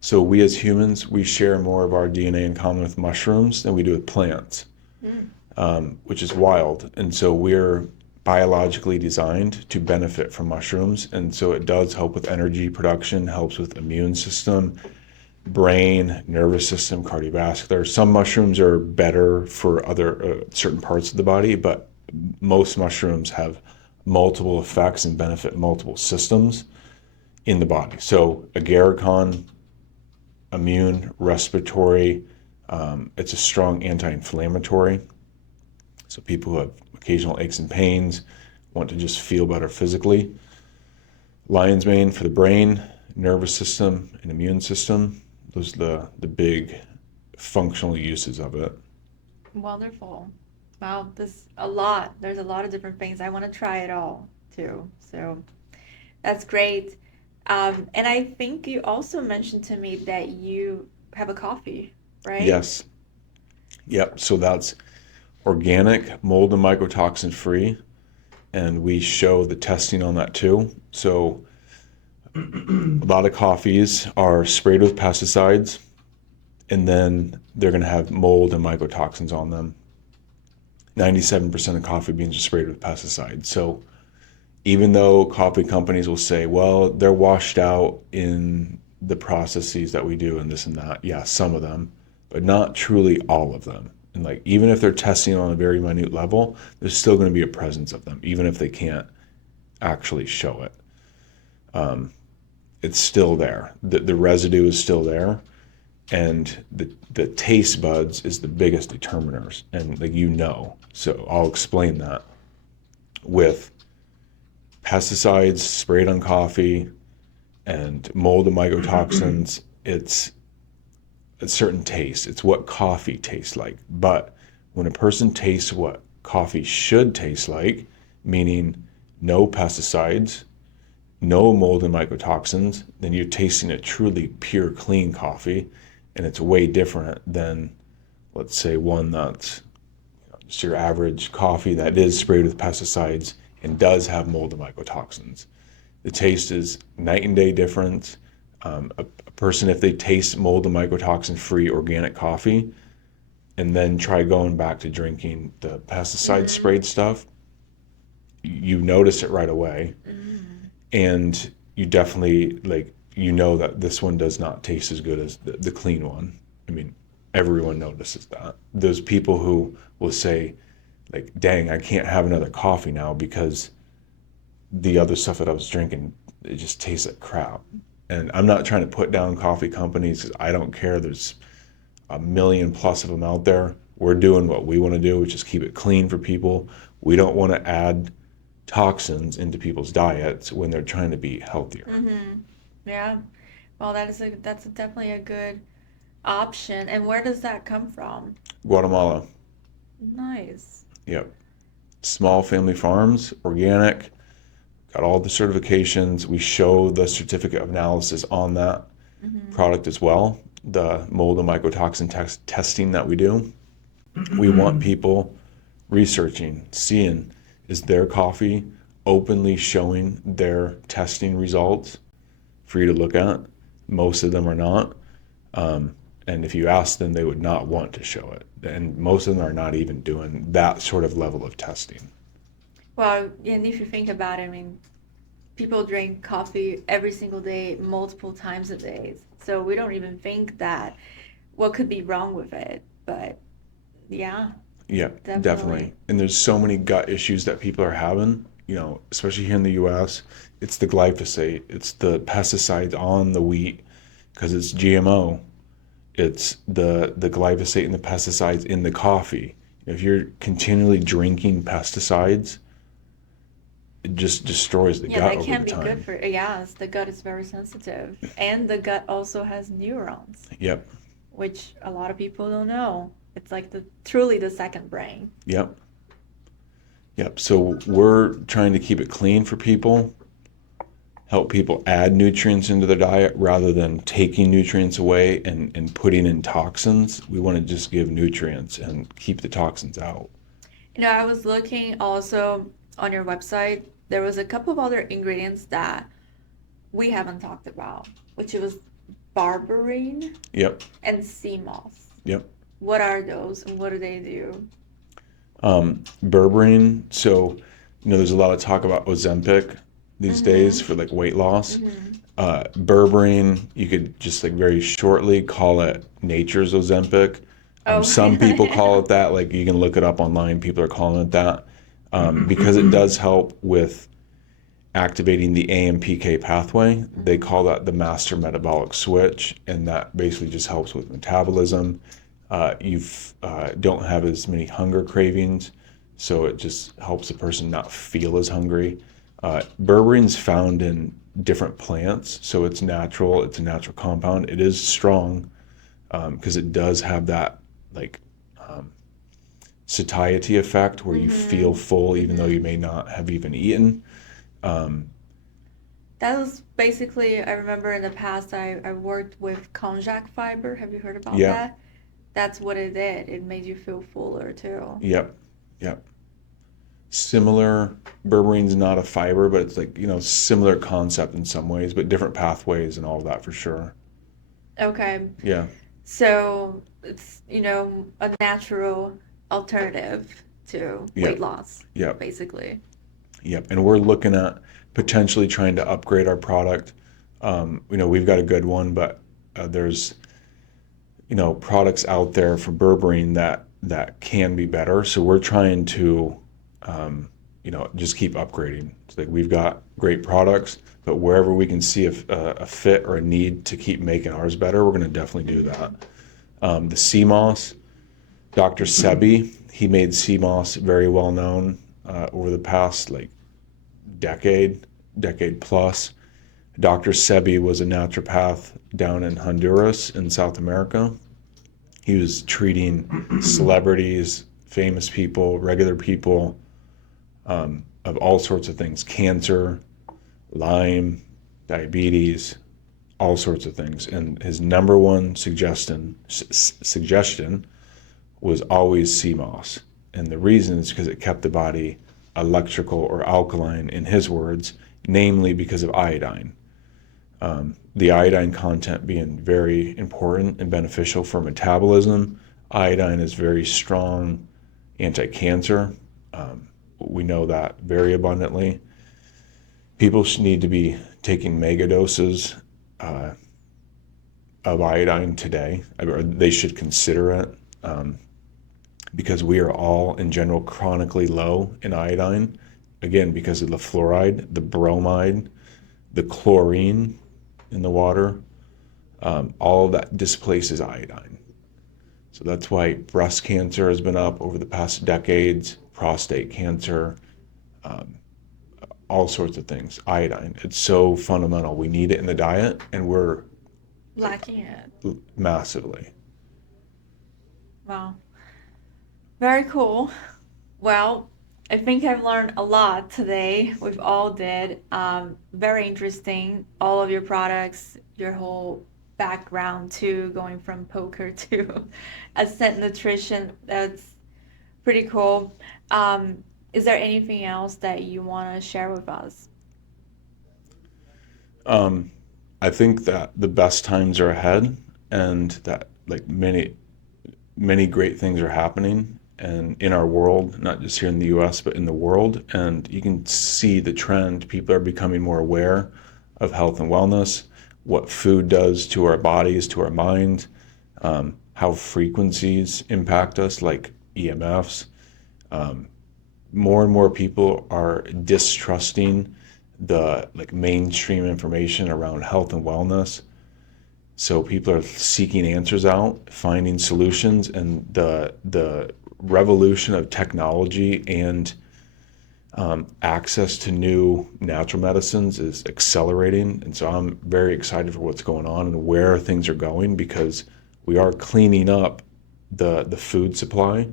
so we as humans, we share more of our DNA in common with mushrooms than we do with plants, Mm. which is wild. And so we're biologically designed to benefit from mushrooms. And so it does help with energy production, helps with immune system, brain, nervous system, cardiovascular. Some mushrooms are better for other certain parts of the body, but most mushrooms have multiple effects and benefit multiple systems in the body. So agaricon, immune, respiratory, it's a strong anti-inflammatory. So people who have occasional aches and pains, want to just feel better physically. Lion's mane for the brain, nervous system, and immune system. Those are the big functional uses of it. Wonderful. Wow, this a lot. There's a lot of different things. I want to try it all too. So that's great. And I think you also mentioned to me that you have a coffee, right? Yes. Yep. So that's organic, mold and mycotoxin free. And we show the testing on that too. So a lot of coffees are sprayed with pesticides, and then they're going to have mold and mycotoxins on them. 97% of coffee beans are sprayed with pesticides. So even though coffee companies will say, well, they're washed out in the processes that we do and this and that, yeah, some of them, but not truly all of them. And like, even if they're testing on a very minute level, there's still going to be a presence of them, even if they can't actually show it. It's still there. The residue is still there. And the taste buds is the biggest determiners. And like, so I'll explain that. With pesticides sprayed on coffee and mold and mycotoxins, it's a certain taste. It's what coffee tastes like. But when a person tastes what coffee should taste like, meaning no pesticides, no mold and mycotoxins, then you're tasting a truly pure, clean coffee. And it's way different than, let's say, one that's just your average coffee that is sprayed with pesticides and does have mold and mycotoxins. The taste is night and day difference. A person, if they taste mold and mycotoxin free organic coffee and then try going back to drinking the pesticide sprayed stuff, you notice it right away. And you definitely, like, you know that this one does not taste as good as the clean one. I mean, everyone notices that. Those people who will say, like, dang, I can't have another coffee now because the other stuff that I was drinking, it just tastes like crap. And I'm not trying to put down coffee companies because I don't care. There's a million plus of them out there. We're doing what we want to do, which is keep it clean for people. We don't want to add toxins into people's diets when they're trying to be healthier. Yeah. Well, that's definitely a good option. And where does that come from? Guatemala. Nice. Yep. Small family farms, organic, got all the certifications. We show the certificate of analysis on that product as well, the mold and mycotoxin testing that we do. We want people researching, seeing, is their coffee openly showing their testing results for you to look at? Most of them are not. And if you ask them, they would not want to show it. And most of them are not even doing that sort of level of testing. Well, and if you think about it, I mean, people drink coffee every single day, multiple times a day. So we don't even think that what could be wrong with it. But yeah, Yeah, definitely. definitely. And there's so many gut issues that people are having, especially here in the US. It's the glyphosate, it's the pesticides on the wheat because it's GMO. It's the glyphosate and the pesticides in the coffee. If you're continually drinking pesticides, it just destroys the gut that over can the be time. good for, yes, the gut is very sensitive. And the gut also has neurons, Yep, which a lot of people don't know. It's like truly the second brain. yep, yep. So we're trying to keep it clean for people, help people add nutrients into their diet rather than taking nutrients away and putting in toxins. We want to just give nutrients and keep the toxins out. I was looking also on your website. There was a couple of other ingredients that we haven't talked about, which was berberine Yep, and sea moss. yep. What are those and what do they do? Berberine. So, there's a lot of talk about Ozempic these days for like weight loss. Berberine, you could just like very shortly call it nature's Ozempic. Oh. Some people call it that. Like you can look it up online. People are calling it that because it does help with activating the AMPK pathway. They call that the master metabolic switch, and that basically just helps with metabolism. You don't have as many hunger cravings, so it just helps the person not feel as hungry. Berberine's found in different plants, so it's natural. It's a natural compound. It is strong because it does have that like satiety effect where you feel full even though you may not have even eaten. That was basically, I remember in the past I worked with konjac fiber. Have you heard about Yeah. that? That's what it did. It made you feel fuller too. Yep, yep. Similar, berberine's not a fiber, but it's like, similar concept in some ways, but different pathways and all of that for sure. Okay. Yeah, So it's, a natural alternative to Yep. weight loss, yep, basically. yep. And we're looking at potentially trying to upgrade our product. We've got a good one, but there's, products out there for berberine that can be better. So we're trying to, just keep upgrading. It's like we've got great products, but wherever we can see a fit or a need to keep making ours better, we're going to definitely do that. The sea moss, Dr. Sebi, he made sea moss very well known over the past like decade plus. Dr. Sebi was a naturopath down in Honduras in South America. He was treating celebrities, famous people, regular people, of all sorts of things, cancer, Lyme, diabetes, all sorts of things. And his number one suggestion was always sea moss. And the reason is because it kept the body electrical or alkaline, in his words, namely because of iodine. The iodine content being very important and beneficial for metabolism. Iodine is very strong anti-cancer. We know that very abundantly. People should need to be taking mega doses of iodine today, or they should consider it, because we are all in general chronically low in iodine, again because of the fluoride, the bromide, the chlorine in the water. All of that displaces iodine. So that's why breast cancer has been up over the past decades, prostate cancer, all sorts of things. Iodine, it's so fundamental. We need it in the diet, and we're Lacking it. massively. Wow. Very cool. Well, I think I've learned a lot today. We've all did. Very interesting. All of your products, your whole background too, going from poker to Ascent Nutrition. That's pretty cool. Is there anything else that you want to share with us? I think that the best times are ahead, and that like many great things are happening and in our world, not just here in the US, but in the world. And you can see the trend. People are becoming more aware of health and wellness, what food does to our bodies, to our mind, how frequencies impact us, like EMFs. More and more people are distrusting the like mainstream information around health and wellness. So people are seeking answers out, finding solutions, and the revolution of technology and access to new natural medicines is accelerating. And so I'm very excited for what's going on and where things are going, because we are cleaning up the food supply,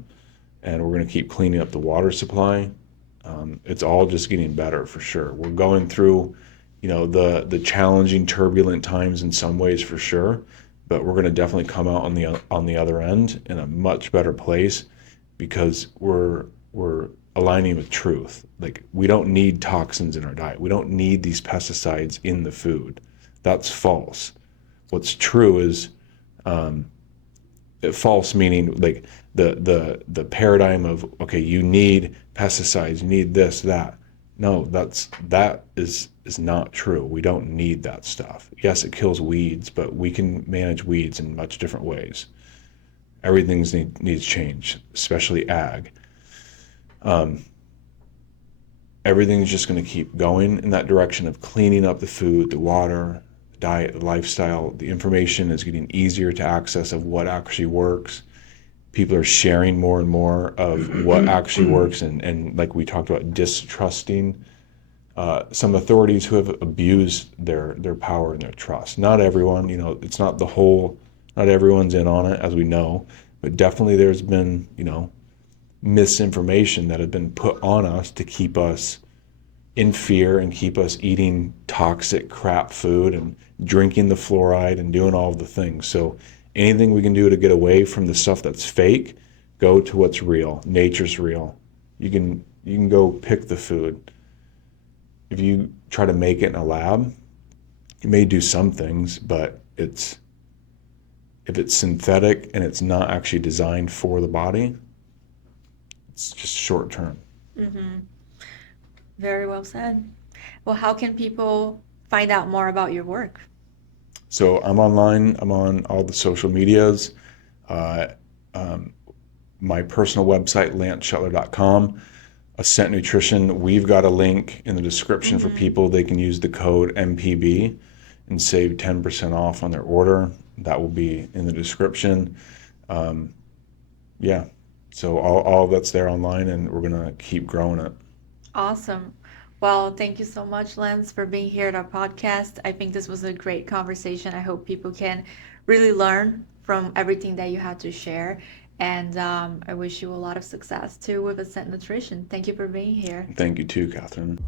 and we're going to keep cleaning up the water supply. It's all just getting better for sure. We're going through, the challenging, turbulent times in some ways for sure, but we're going to definitely come out on the other end in a much better place, because we're aligning with truth. Like, we don't need toxins in our diet. We don't need these pesticides in the food. That's false. What's true is false, meaning like the paradigm of, okay, you need pesticides, you need this, that. No, that is not true. We don't need that stuff. Yes, it kills weeds, but we can manage weeds in much different ways. Everything needs change, especially ag. Everything's just going to keep going in that direction of cleaning up the food, the water, the diet, the lifestyle. The information is getting easier to access of what actually works. People are sharing more and more of what actually works, and like we talked about, distrusting some authorities who have abused their power and their trust. Not everyone, it's not not everyone's in on it, as we know, but definitely there's been, misinformation that had been put on us to keep us in fear and keep us eating toxic crap food and drinking the fluoride and doing all of the things. So anything we can do to get away from the stuff that's fake, go to what's real. Nature's real. You can go pick the food. If you try to make it in a lab, you may do some things, but if it's synthetic and it's not actually designed for the body, it's just short term. Mm-hmm. Very well said. Well, how can people find out more about your work? So I'm online. I'm on all the social medias. My personal website, lanceschuttler.com. Ascent Nutrition, we've got a link in the description for people. They can use the code MPB and save 10% off on their order. That will be in the description. Yeah, so all that's there online, and we're going to keep growing it. Awesome. Well, thank you so much, Lance, for being here at our podcast. I think this was a great conversation. I hope people can really learn from everything that you had to share. And I wish you a lot of success too with Ascent Nutrition. Thank you for being here. Thank you too, Catherine.